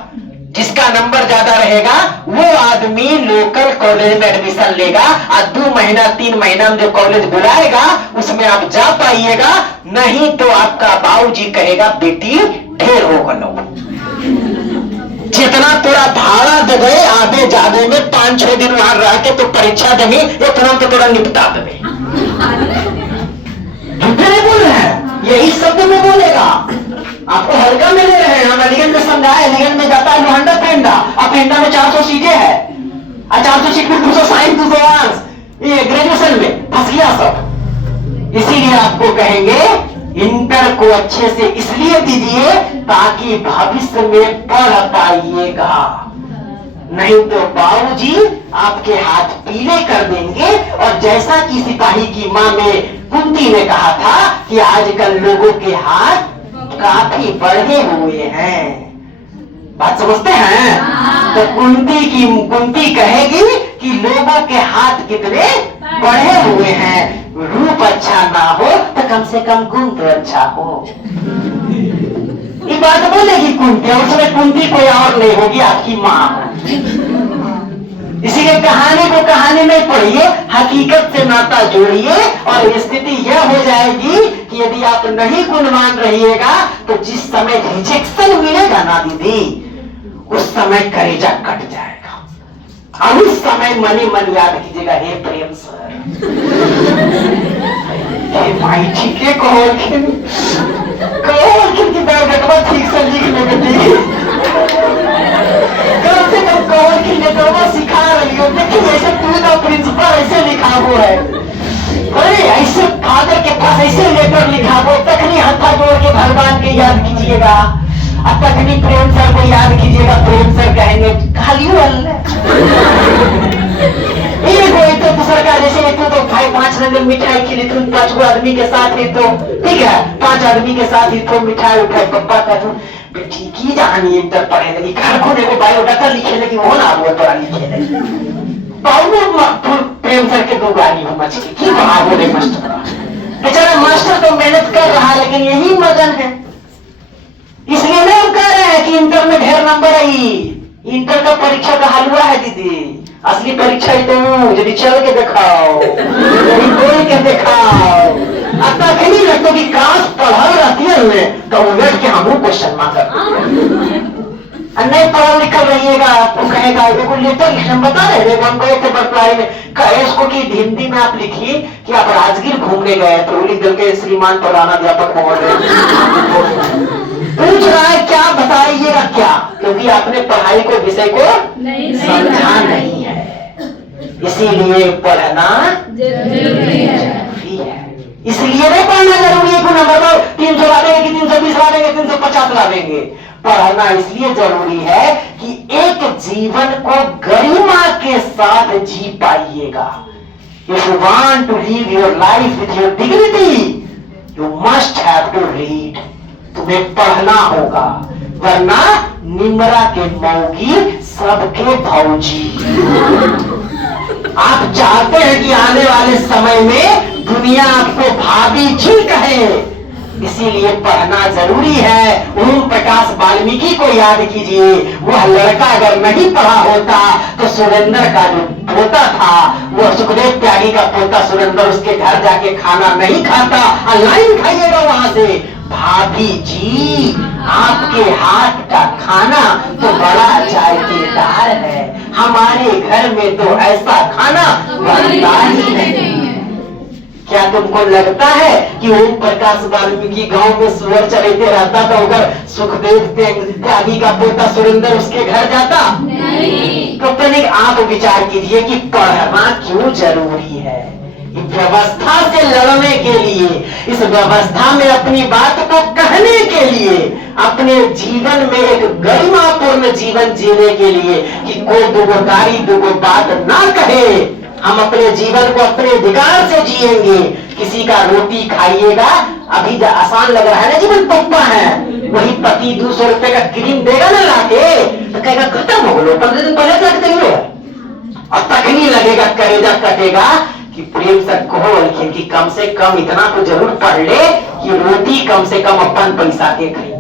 जिसका नंबर ज्यादा रहेगा वो आदमी लोकल कॉलेज में एडमिशन लेगा, और 2 महीना 3 महीना में जो कॉलेज बुलाएगा उसमें आप जा पाइएगा, नहीं तो आपका बाबूजी कहेगा बेटी ढेर हो गलो, जितना थोड़ा भाड़ा दे गए आधे जाने में 5-6 दिन वहां रह के तो परीक्षा देंगे, इतना तो थोड़ा निपटा देंगे। झूठे नहीं बोल रहे हैं, यही शब्द में बोलेगा। आपको हल्का में ले रहे हैं, हम अलीगढ़ में समझाए, अलीगढ़ में जाता है लोहंडा फेंडा, अब फेंडा में 400 सीटें है, 400 सीट में 200 साइंस 200 आर्ट्स, ये ग्रेजुएशन में फंस गया सब। इसीलिए आपको कहेंगे इंटर को अच्छे से इसलिए दीजिए ताकि भविष्य में पढ़ पाइएगा, नहीं तो बाबूजी आपके हाथ पीले कर देंगे। और जैसा कि सिपाही की मां में कुंती ने कहा था कि आजकल लोगों के हाथ काफी बढ़े हुए हैं, बात समझते हैं? तो कुंती कहेगी कि लोगों के हाथ कितने बढ़े हुए हैं, रूप अच्छा ना हो तो कम से कम गुण तो अच्छा हो। ये बात बोलेगी कुंती, और उसमें कुंती कोई और नहीं होगी, आपकी माँ। इसीलिए कहानी को कहानी में पढ़िए, हकीकत से नाता जोड़िए, और स्थिति यह हो जाएगी कि यदि आप नहीं गुणवान रहिएगा तो जिस समय रिजेक्शन मिलेगा ना दीदी, उस समय कलेजा कट जाएगा। और उस समय मनी मन याद कीजिएगा, हे प्रेम सर, हे भाई ठीक है, कहो की बैठवा ठीक से लिख लेंगे, कम से कम कहो की लेटरवा सिखा रही हो। देखिए ऐसे तू का प्रिंसिपल ऐसे लिखा हुआ है, अरे ऐसे फादर के पास ऐसे लेटर लिखा हुआ, तखनी हाथा जोड़ के भगवान के याद कीजिएगा, अब तखनी प्रेम सर को याद कीजिएगा, प्रेम सर कहेंगे खाली तो दूसरा का जैसे तो भाई 5 रंग मिठाई खिली तुम 5 गो आदमी के साथ ही तो ठीक है, 5 आदमी के साथ ही तो मिठाई उठाई, पप्पा का तुम ठीक ही जानी इंटर पढ़े लगी, घर को देखो बायोडाटा लिखे लगी, वो ना वो तोरा लिखे लगी। प्रेम सर के 2 गाड़ी हो मछली की वहां बोले मास्टर, बेचारा मास्टर तो मेहनत कर रहा है, लेकिन यही मगन है। इसलिए नहीं हम कह रहे हैं कि इंटर में ढेर नंबर आई, इंटर का परीक्षा का हलवा है दीदी, असली परीक्षा ही तो यदि चल के दिखाओ, यदि बोल के दिखाओ, अब तक नहीं लगता कि काश पढ़ा रहती है तो उलट के हम क्वेश्चन मांग नहीं पढ़ा लिखा रहिएगा, आपको कहेगा देखो लेटर लिखना बता रहे थे, हम गए थे बरपलाई में, कहे इसको कि हिंदी में आप लिखिए कि आप राजगीर घूमने गए तो लिख दल के श्रीमान प्रधानाध्यापक महोदय पूछ रहा है क्या बताइएगा क्या, क्योंकि आपने पढ़ाई को विषय को समझा नहीं है, इसीलिए पढ़ना जरूरी है। इसलिए नहीं पढ़ना जरूरी है, नंबर 300 ला देंगे कि 320 ला देंगे, 350 ला देंगे। पढ़ना इसलिए जरूरी है कि एक जीवन को गरिमा के साथ जी पाइएगा। If you want to live your life with your dignity, you must have to read. तुम्हें पढ़ना होगा, वरना निमरा के मौगी सबके भौजी। आप चाहते हैं कि आने वाले समय में दुनिया आपको भाभी जी कहे, इसीलिए पढ़ना जरूरी है। ओम प्रकाश वाल्मीकि को याद कीजिए, वह लड़का अगर नहीं पढ़ा होता तो सुरेंद्र का जो पोता था, वो सुखदेव त्यागी का पोता सुरेंद्र उसके घर जाके खाना नहीं खाता, लाइन खाइएगा वहां से, भाभी जी आपके हाथ का खाना तो बड़ा जायकेदार है, हमारे घर में तो ऐसा खाना बनता ही नहीं। क्या तुमको लगता है कि ओम प्रकाश वाल्मीकि गांव में सुअर चलते रहता तो अगर सुखदेव त्यागी का पोता सुरेंद्र उसके घर जाता? नहीं। तो तनिक आप विचार कीजिए कि पढ़ना क्यों जरूरी है। व्यवस्था से लड़ने के लिए, इस व्यवस्था में अपनी बात को कहने के लिए, अपने जीवन में एक गरिमापूर्ण जीवन जीने के लिए कि कोई दुगो गाली दुगो बात ना कहे, हम अपने जीवन को अपने अधिकार से जिएंगे। किसी का रोटी खाइएगा, अभी आसान लग रहा है ना जीवन पप्पा है, वही पति 200 रुपए का क्रीम देगा ना लाके, तो कहेगा खत्म हो लो, 15 दिन पहले जाके देंगे, और तकनी लगेगा, करेजा कटेगा कि प्रेम से कहो, लेकिन कि कम से कम इतना तो जरूर पढ़ ले कि रोटी कम से कम अपन पैसा के खाइए।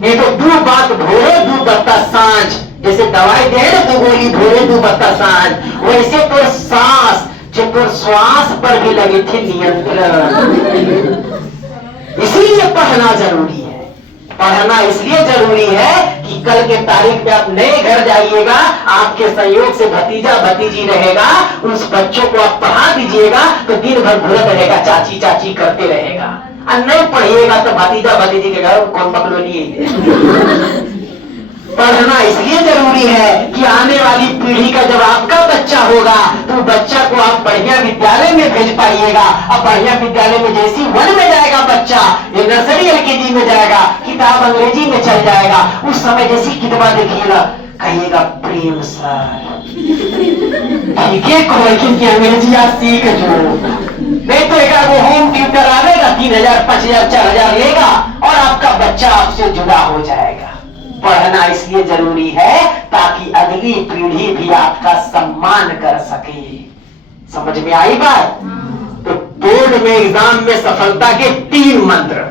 नहीं तो 2 बात भोरे 2 बत्ता सांझ, जैसे दवाई दे ना 2 गोली भोरे 2 बत्ता सांझ, वैसे तो सांस जो तो श्वास पर भी लगे थे नियंत्रण। इसीलिए पढ़ना जरूरी है। पढ़ना इसलिए जरूरी है कि कल के तारीख में आप नए घर जाइएगा, आपके संयोग से भतीजा भतीजी रहेगा, उस बच्चों को आप पढ़ा दीजिएगा तो दिन भर घूरत रहेगा, चाची चाची करते रहेगा। और नहीं पढ़िएगा तो भतीजा भतीजी के घर कौन पकड़ो नहीं। पढ़ना इसलिए जरूरी है कि आने वाली पीढ़ी का जब आपका बच्चा होगा तो बच्चा को आप बढ़िया विद्यालय में भेज पाइएगा। अब बढ़िया विद्यालय में जैसी 1 में जाएगा बच्चा, ये नर्सरी LKG में जाएगा, किताब अंग्रेजी में चल जाएगा, उस समय जैसी किताब देखिएगा कहिएगा प्रेम सर ठीक है कोई, क्योंकि अंग्रेजी आप सीख जो, नहीं तो एक वो होम ट्यूटर आएगा 3000 5000 4000 लेगा और आपका बच्चा आपसे जुदा हो जाएगा। पढ़ना इसलिए जरूरी है ताकि अगली पीढ़ी भी आपका सम्मान कर सके। समझ में आई बात? तो बोर्ड में एग्जाम में सफलता के 3 मंत्र,